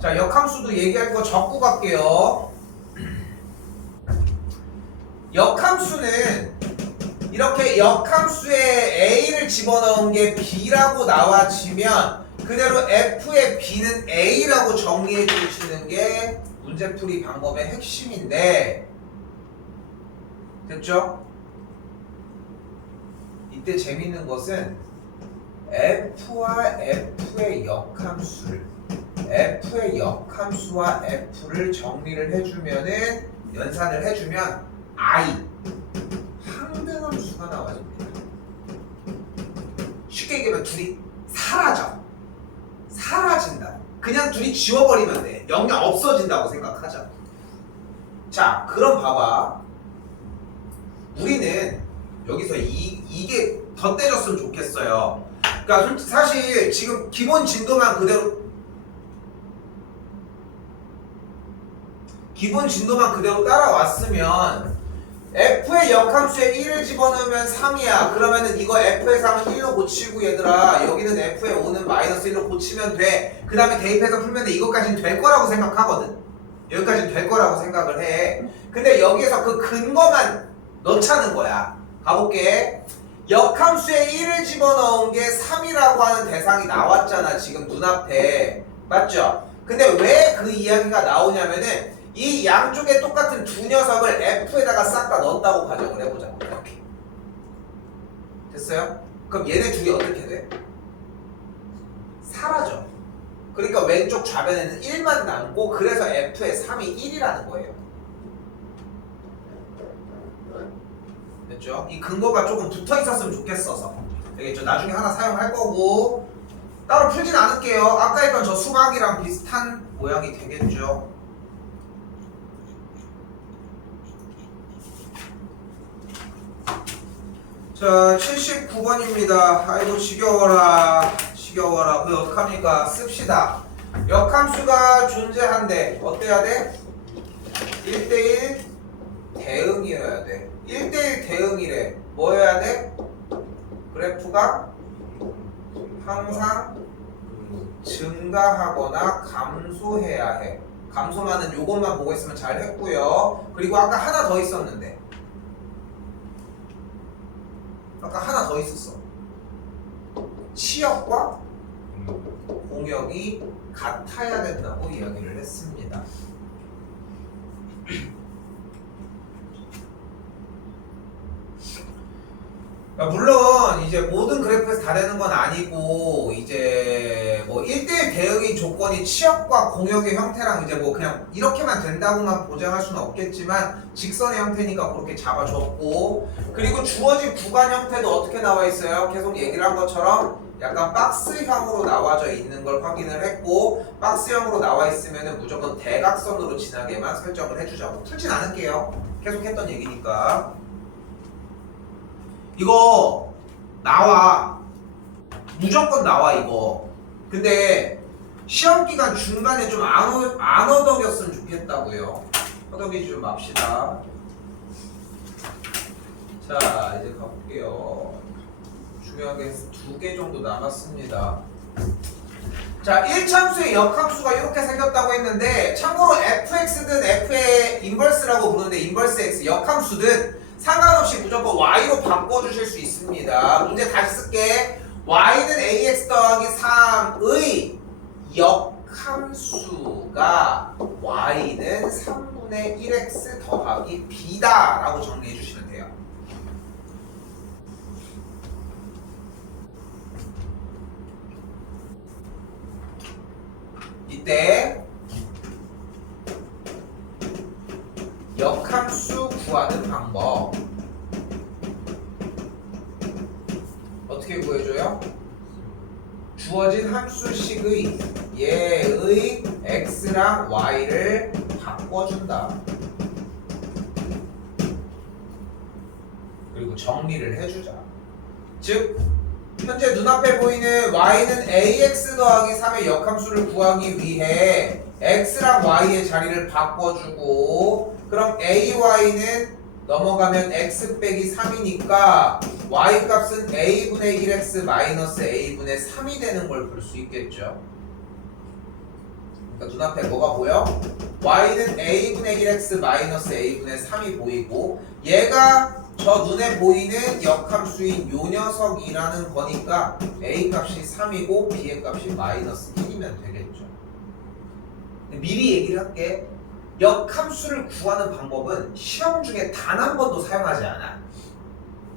자, 역함수도 얘기할 거 적고 갈게요. 역함수는 이렇게 역함수에 A를 집어넣은 게 B라고 나와지면 그대로 f의 b는 a라고 정리해 주시는 게 문제풀이 방법의 핵심인데 됐죠? 이때 재밌는 것은 f와 f의 역함수와 f를 정리를 해주면은 연산을 해주면 i 항등함수가 나와집니다. 쉽게 얘기하면 둘이 사라진다. 그냥 둘이 지워버리면 돼. 영영 없어진다고 생각하자. 자, 그럼 봐봐. 우리는 여기서 이게 덧대졌으면 좋겠어요. 그러니까 사실 지금 기본 진도만 그대로 따라왔으면 f의 역함수에 1을 집어넣으면 3이야. 그러면은 이거 f의 3은 1로 고치고 얘들아 여기는 f의 5는 마이너스 1로 고치면 돼. 그 다음에 대입해서 풀면 돼. 이것까지는 될 거라고 생각하거든. 여기까지는 될 거라고 생각을 해. 근데 여기에서 그 근거만 넣자는 거야. 가볼게. 역함수에 1을 집어넣은 게 3이라고 하는 대상이 나왔잖아. 지금 눈앞에. 맞죠? 근데 왜 그 이야기가 나오냐면은 이 양쪽에 똑같은 두 녀석을 f에다가 싹 다 넣었다고 가정을 해보자. 이렇게. 됐어요? 그럼 얘네 둘이 어떻게 돼? 사라져. 그러니까 왼쪽 좌변에는 1만 남고 그래서 f의 3이 1이라는 거예요. 됐죠? 이 근거가 조금 붙어 있었으면 좋겠어서. 되겠죠? 나중에 하나 사용할 거고 따로 풀진 않을게요. 아까 했던 저 수박이랑 비슷한 모양이 되겠죠? 자, 79번입니다. 아이고 지겨워라. 그게 어떡합니까? 씁시다. 역함수가 존재한대. 어때야 돼? 1대1 대응이어야 돼. 1대1 대응이래. 뭐여야 돼? 그래프가 항상 증가하거나 감소해야 해. 감소만은 요것만 보고 있으면 잘 했고요. 그리고 아까 하나 더 있었는데. 아까 하나 더 있었어. 치역과 공역이 같아야 된다고 이야기를 했습니다. 물론 이제 모든 그래프에서 다 되는 건 아니고 이제 뭐 1대1 대응의 조건이 치역과 공역의 형태랑 이제 뭐 그냥 이렇게만 된다고만 보장할 수는 없겠지만 직선의 형태니까 그렇게 잡아줬고 그리고 주어진 구간 형태도 어떻게 나와 있어요? 계속 얘기를 한 것처럼 약간 박스형으로 나와져 있는 걸 확인을 했고 박스형으로 나와 있으면은 무조건 대각선으로 지나게만 설정을 해주자고. 풀진 않을게요. 계속 했던 얘기니까. 이거 나와. 무조건 나와 이거. 근데 시험기간 중간에 좀 안 허덕였으면 좋겠다고요. 허덕이지 좀 맙시다. 자 이제 가볼게요. 중요한 게 2개 정도 남았습니다. 자 1참수의 역함수가 이렇게 생겼다고 했는데 참고로 fx든 f의 인버스라고 부르는데 인버스 x 역함수든 상관없이 무조건 y로 바꿔주실 수 있습니다. 문제 다시 쓸게. y는 ax 더하기 3의 역함수가 y는 3분의 1x 더하기 b다 라고 정리해 주시면 돼요. 이때 역함수 구하는 방법 어떻게 구해줘요? 주어진 함수식의 얘의 x랑 y를 바꿔준다. 그리고 정리를 해주자. 즉 현재 눈앞에 보이는 y는 ax 더하기 3의 역함수를 구하기 위해 x랑 y의 자리를 바꿔주고 그럼 ay는 넘어가면 x 빼기 3이니까 y 값은 a분의 1x 마이너스 a분의 3이 되는 걸 볼 수 있겠죠. 그러니까 눈앞에 뭐가 보여? y는 a분의 1x 마이너스 a분의 3이 보이고 얘가 저 눈에 보이는 역함수인 요 녀석이라는 거니까 A 값이 3이고 B의 값이 마이너스 1이면 되겠죠. 미리 얘기를 할게. 역함수를 구하는 방법은 시험 중에 단 한 번도 사용하지 않아.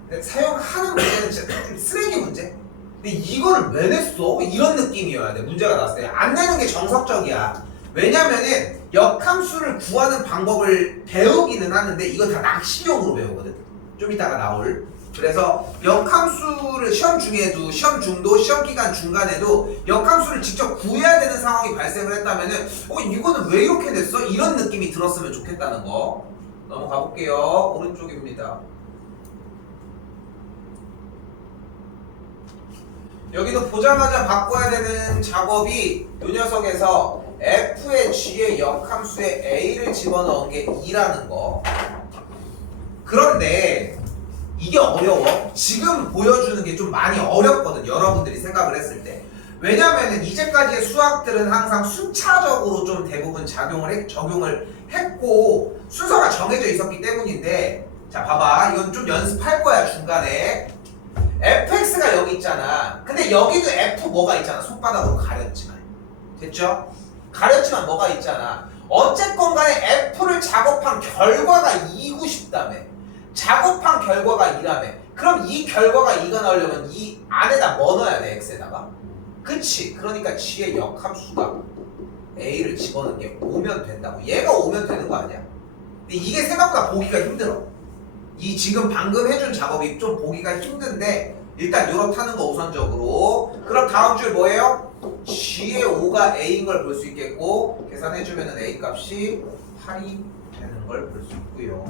근데 사용하는 문제는 진짜 쓰레기 문제. 근데 이거를 왜 냈어? 이런 느낌이어야 돼. 문제가 났을 때 안 내는 게 정석적이야. 왜냐면은 역함수를 구하는 방법을 배우기는 하는데 이거 다 낚시용으로 배우거든. 좀 이따가 나올. 그래서 역함수를 시험 중에도, 시험 중도, 시험 기간 중간에도 역함수를 직접 구해야 되는 상황이 발생을 했다면은 이거는 왜 이렇게 냈어? 이런 느낌이 들었으면 좋겠다는 거. 넘어가 볼게요. 오른쪽입니다. 여기도 보자마자 바꿔야 되는 작업이 이 녀석에서 F의 G의 역함수에 A를 집어넣은 게 2라는 거. 그런데 이게 어려워. 지금 보여주는 게 좀 많이 어렵거든. 여러분들이 생각을 했을 때. 왜냐면은 이제까지의 수학들은 항상 순차적으로 좀 대부분 적용을 했고 순서가 정해져 있었기 때문인데, 자 봐봐. 이건 좀 연습할 거야 중간에. fx가 여기 있잖아. 근데 여기도 f 뭐가 있잖아. 손바닥으로 가렸지만. 됐죠? 가렸지만 뭐가 있잖아. 어쨌건 간에 f를 작업한 결과가 2고 싶다며. 작업한 결과가 2라며. 그럼 이 결과가 2가 나오려면 이 안에다 뭐 넣어야 돼? x에다가. 그치? 그러니까 g의 역함수가 a를 집어넣는 게 오면 된다고. 얘가 오면 되는 거 아니야? 근데 이게 생각보다 보기가 힘들어. 이 지금 방금 해준 작업이 좀 보기가 힘든데 일단 요렇다는 거 우선적으로. 그럼 다음 줄 뭐예요? G의 5가 A인 걸 볼 수 있겠고 계산해주면 A 값이 8이 되는 걸 볼 수 있고요.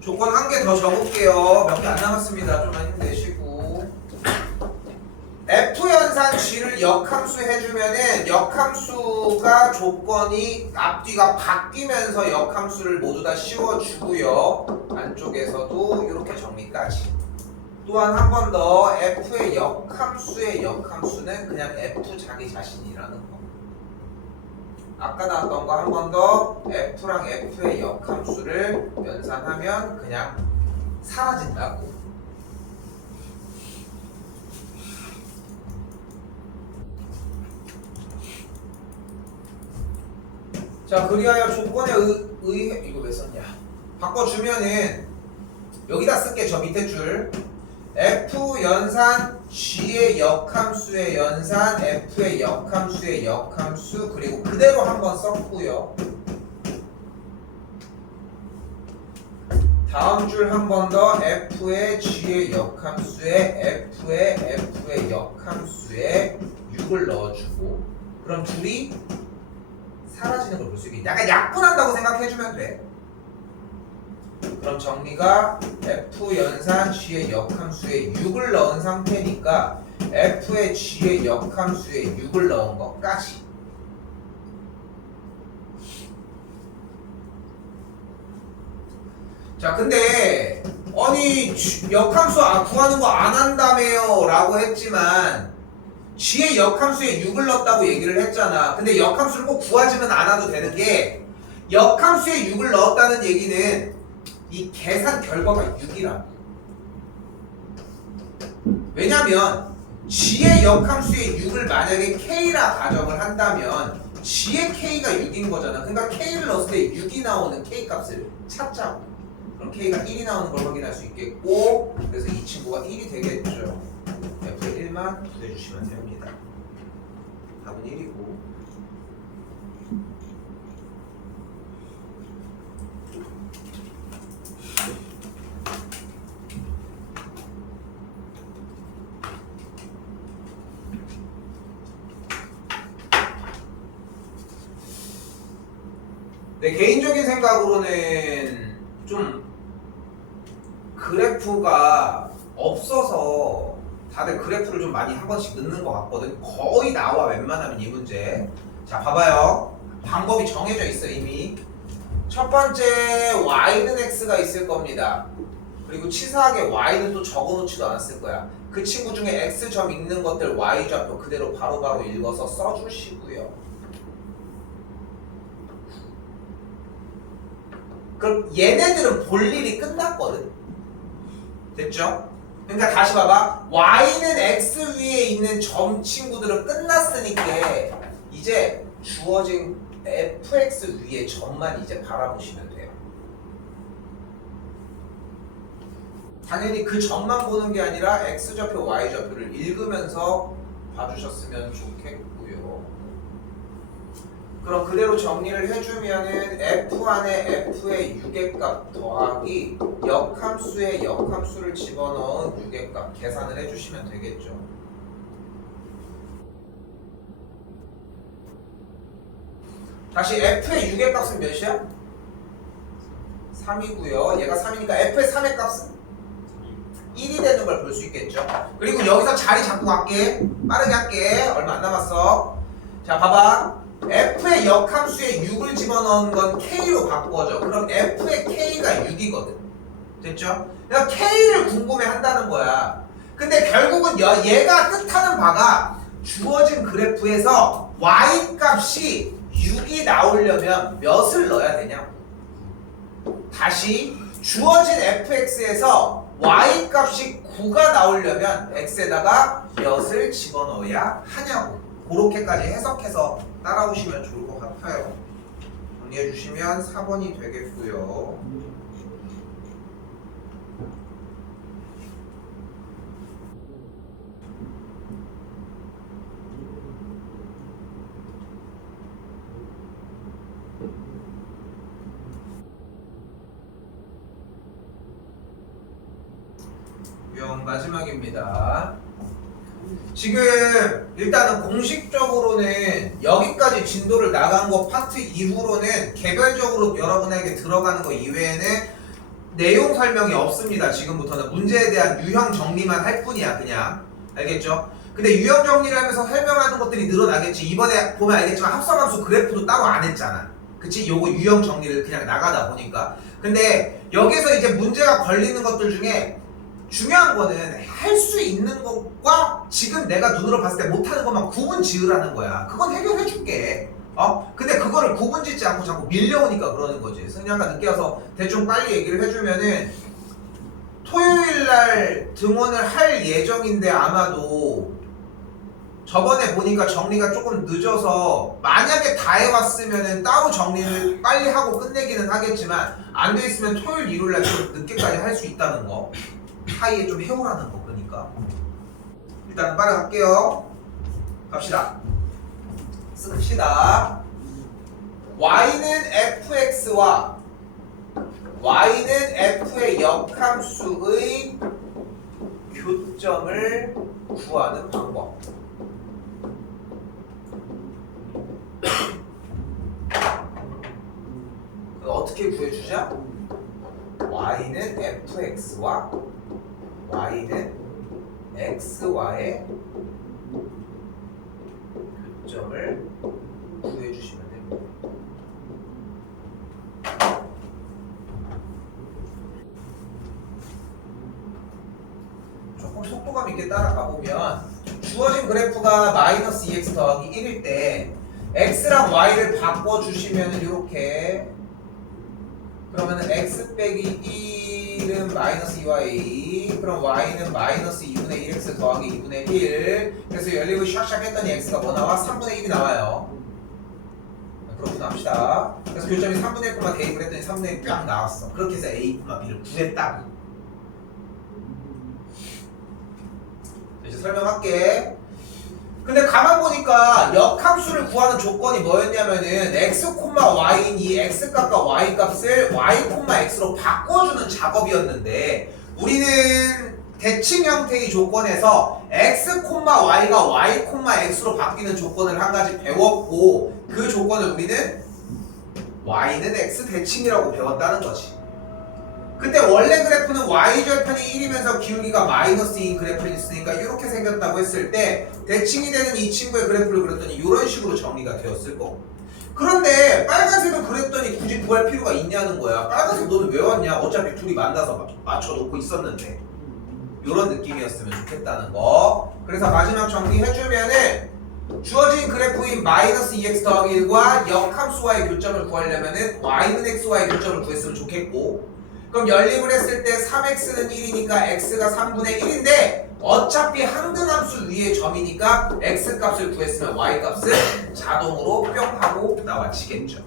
조건 한 개 더 적을게요. 몇 개 안 남았습니다. 좀만 힘내시고. F연산 G를 역함수 해주면은 역함수가 조건이 앞뒤가 바뀌면서 역함수를 모두 다 씌워주고요. 안쪽에서도 이렇게 정리까지. 또한 한 번 더 F의 역함수의 역함수는 그냥 F 자기 자신이라는 거. 아까 나왔던 거 한 번 더. F랑 F의 역함수를 연산하면 그냥 사라진다고. 자, 그리하여 조건에 의해 이거 왜 썼냐? 바꿔주면은 여기다 쓸게. 저 밑에 줄. F 연산 G의 역함수의 연산 F의 역함수의 역함수 그리고 그대로 한번 썼고요. 다음 줄 한 번 더 F의 G의 역함수에 F의 역함수에 6을 넣어주고 그럼 둘이 사라지는 걸 볼 수 있게 약간 약분한다고 생각해주면 돼. 그럼 정리가 F 연산 G의 역함수에 6을 넣은 상태니까 F의 G의 역함수에 6을 넣은 것까지. 자, 근데 아니 역함수 구하는 거 안 한다며요 라고 했지만 G의 역함수에 6을 넣었다고 얘기를 했잖아. 근데 역함수를 꼭 구하지는 않아도 되는 게 역함수에 6을 넣었다는 얘기는 이 계산 결과가 6이라. 왜냐면 G의 역함수에 6을 만약에 K라 가정을 한다면 G의 K가 6인 거잖아. 그러니까 K를 넣었을 때 6이 나오는 K 값을 찾자고. 그럼 K가 1이 나오는 걸 확인할 수 있겠고 그래서 이 친구가 1이 되겠죠. F의 1만 구해주시면 됩니다. 답은 1이고. 내 개인적인 생각으로는 좀 그래프가 없어서 다들 그래프를 좀 많이 한 번씩 넣는 것 같거든. 거의 나와 웬만하면 이 문제. 자 봐봐요. 방법이 정해져 있어 이미. 첫 번째 y는 x가 있을 겁니다. 그리고 치사하게 y는 또 적어놓지도 않았을 거야. 그 친구 중에 x점 읽는 것들 y좌표 그대로 바로바로 읽어서 써주시고요. 그럼 얘네들은 볼 일이 끝났거든. 됐죠? 그러니까 다시 봐봐. y는 x 위에 있는 점 친구들은 끝났으니까 이제 주어진 fx 위에 점만 이제 바라보시면 돼요. 당연히 그 점만 보는 게 아니라 x좌표, y좌표를 읽으면서 봐주셨으면 좋겠고요. 그럼 그대로 정리를 해주면은 f 안에 f의 유계값 더하기 역함수에 역함수를 집어넣은 유계값 계산을 해주시면 되겠죠. 다시 f의 유계값은 몇이야? 3이고요. 얘가 3이니까 f의 3의 값은 1이 되는 걸 볼 수 있겠죠. 그리고 여기서 자리 잡고 갈게. 빠르게 할게. 얼마 안 남았어. 자, 봐봐. f의 역함수에 6을 집어넣은 건 k로 바꿔줘. 그럼 f의 k가 6이거든. 됐죠? 그러니까 k를 궁금해 한다는 거야. 근데 결국은 얘가 뜻하는 바가 주어진 그래프에서 y 값이 6이 나오려면 몇을 넣어야 되냐? 다시 주어진 fx에서 y 값이 9가 나오려면 x에다가 몇을 집어넣어야 하냐고. 그렇게까지 해석해서 따라오시면 좋을 것 같아요. 정리해 주시면 4번이 되겠고요. 마지막입니다. 지금 일단은 공식적으로는 여기까지 진도를 나간 거 파트 이후로는 개별적으로 여러분에게 들어가는 거 이외에는 내용 설명이 없습니다. 지금부터는 문제에 대한 유형 정리만 할 뿐이야. 그냥 알겠죠? 근데 유형 정리를 하면서 설명하는 것들이 늘어나겠지. 이번에 보면 알겠지만 합성함수 그래프도 따로 안 했잖아. 그치? 요거 유형 정리를 그냥 나가다 보니까. 근데 여기서 이제 문제가 걸리는 것들 중에 중요한 거는 할 수 있는 것과 지금 내가 눈으로 봤을 때 못하는 것만 구분 지으라는 거야. 그건 해결해 줄게. 근데 그거를 구분 짓지 않고 자꾸 밀려오니까 그러는 거지. 선생님 아까 늦게 와서 대충 빨리 얘기를 해주면은 토요일날 등원을 할 예정인데 아마도 저번에 보니까 정리가 조금 늦어서 만약에 다 해왔으면은 따로 정리를 빨리 하고 끝내기는 하겠지만 안 돼 있으면 토요일, 일요일날 좀 늦게까지 할 수 있다는 거. 사이에 좀 해오라는 거. 그러니까 일단 빠르게 갈게요. 갑시다. 씁시다. y는 fx와 y는 f의 역함수의 교점을 구하는 방법. 어떻게 구해주자? y는 fx와 y는 x와의 교점을 구해주시면 됩니다. 조금 속도감 있게 따라가 보면 주어진 그래프가 마이너스 2x 더하기 1일 때 x랑 y를 바꿔주시면 이렇게 그러면은 x 빼기 1은 마이너스 2y a 그럼 y는 마이너스 2분의 1x 더하기 2분의 1 그래서 열리고 샥샥 했더니 x가 뭐 나와? 3분의 1이 나와요. 그렇구나 합시다. 그래서 교점이 3분의 1, 대입을 했더니 3분의 1 쫙 나왔어. 그렇게 해서 a, b를 구했다고. 이제 설명할게. 근데 가만 보니까 역함수를 구하는 조건이 뭐였냐면은 x, y인 이 x 값과 y 값을 y, x로 바꿔주는 작업이었는데 우리는 대칭 형태의 조건에서 x, y가 y, x로 바뀌는 조건을 한 가지 배웠고 그 조건을 우리는 y는 x 대칭이라고 배웠다는 거지. 근데 원래 그래프는 y절편이 1이면서 기울기가 마이너스 2인 그래프였으니까 이렇게 생겼다고 했을 때 대칭이 되는 이 친구의 그래프를 그렸더니 이런 식으로 정리가 되었을 거고 그런데 빨간색은 그랬더니 굳이 구할 필요가 있냐는 거야. 빨간색 너는 왜 왔냐? 어차피 둘이 만나서 맞춰놓고 있었는데. 이런 느낌이었으면 좋겠다는 거. 그래서 마지막 정리해주면은 주어진 그래프인 마이너스 2x 더하기 1과 역함수와의 교점을 구하려면은 y는 x와의 교점을 구했으면 좋겠고, 그럼 연립을 했을 때 3x는 1이니까 x가 3분의 1인데 어차피 항등함수 위의 점이니까 x 값을 구했으면 y 값은 자동으로 뿅 하고 나와지겠죠.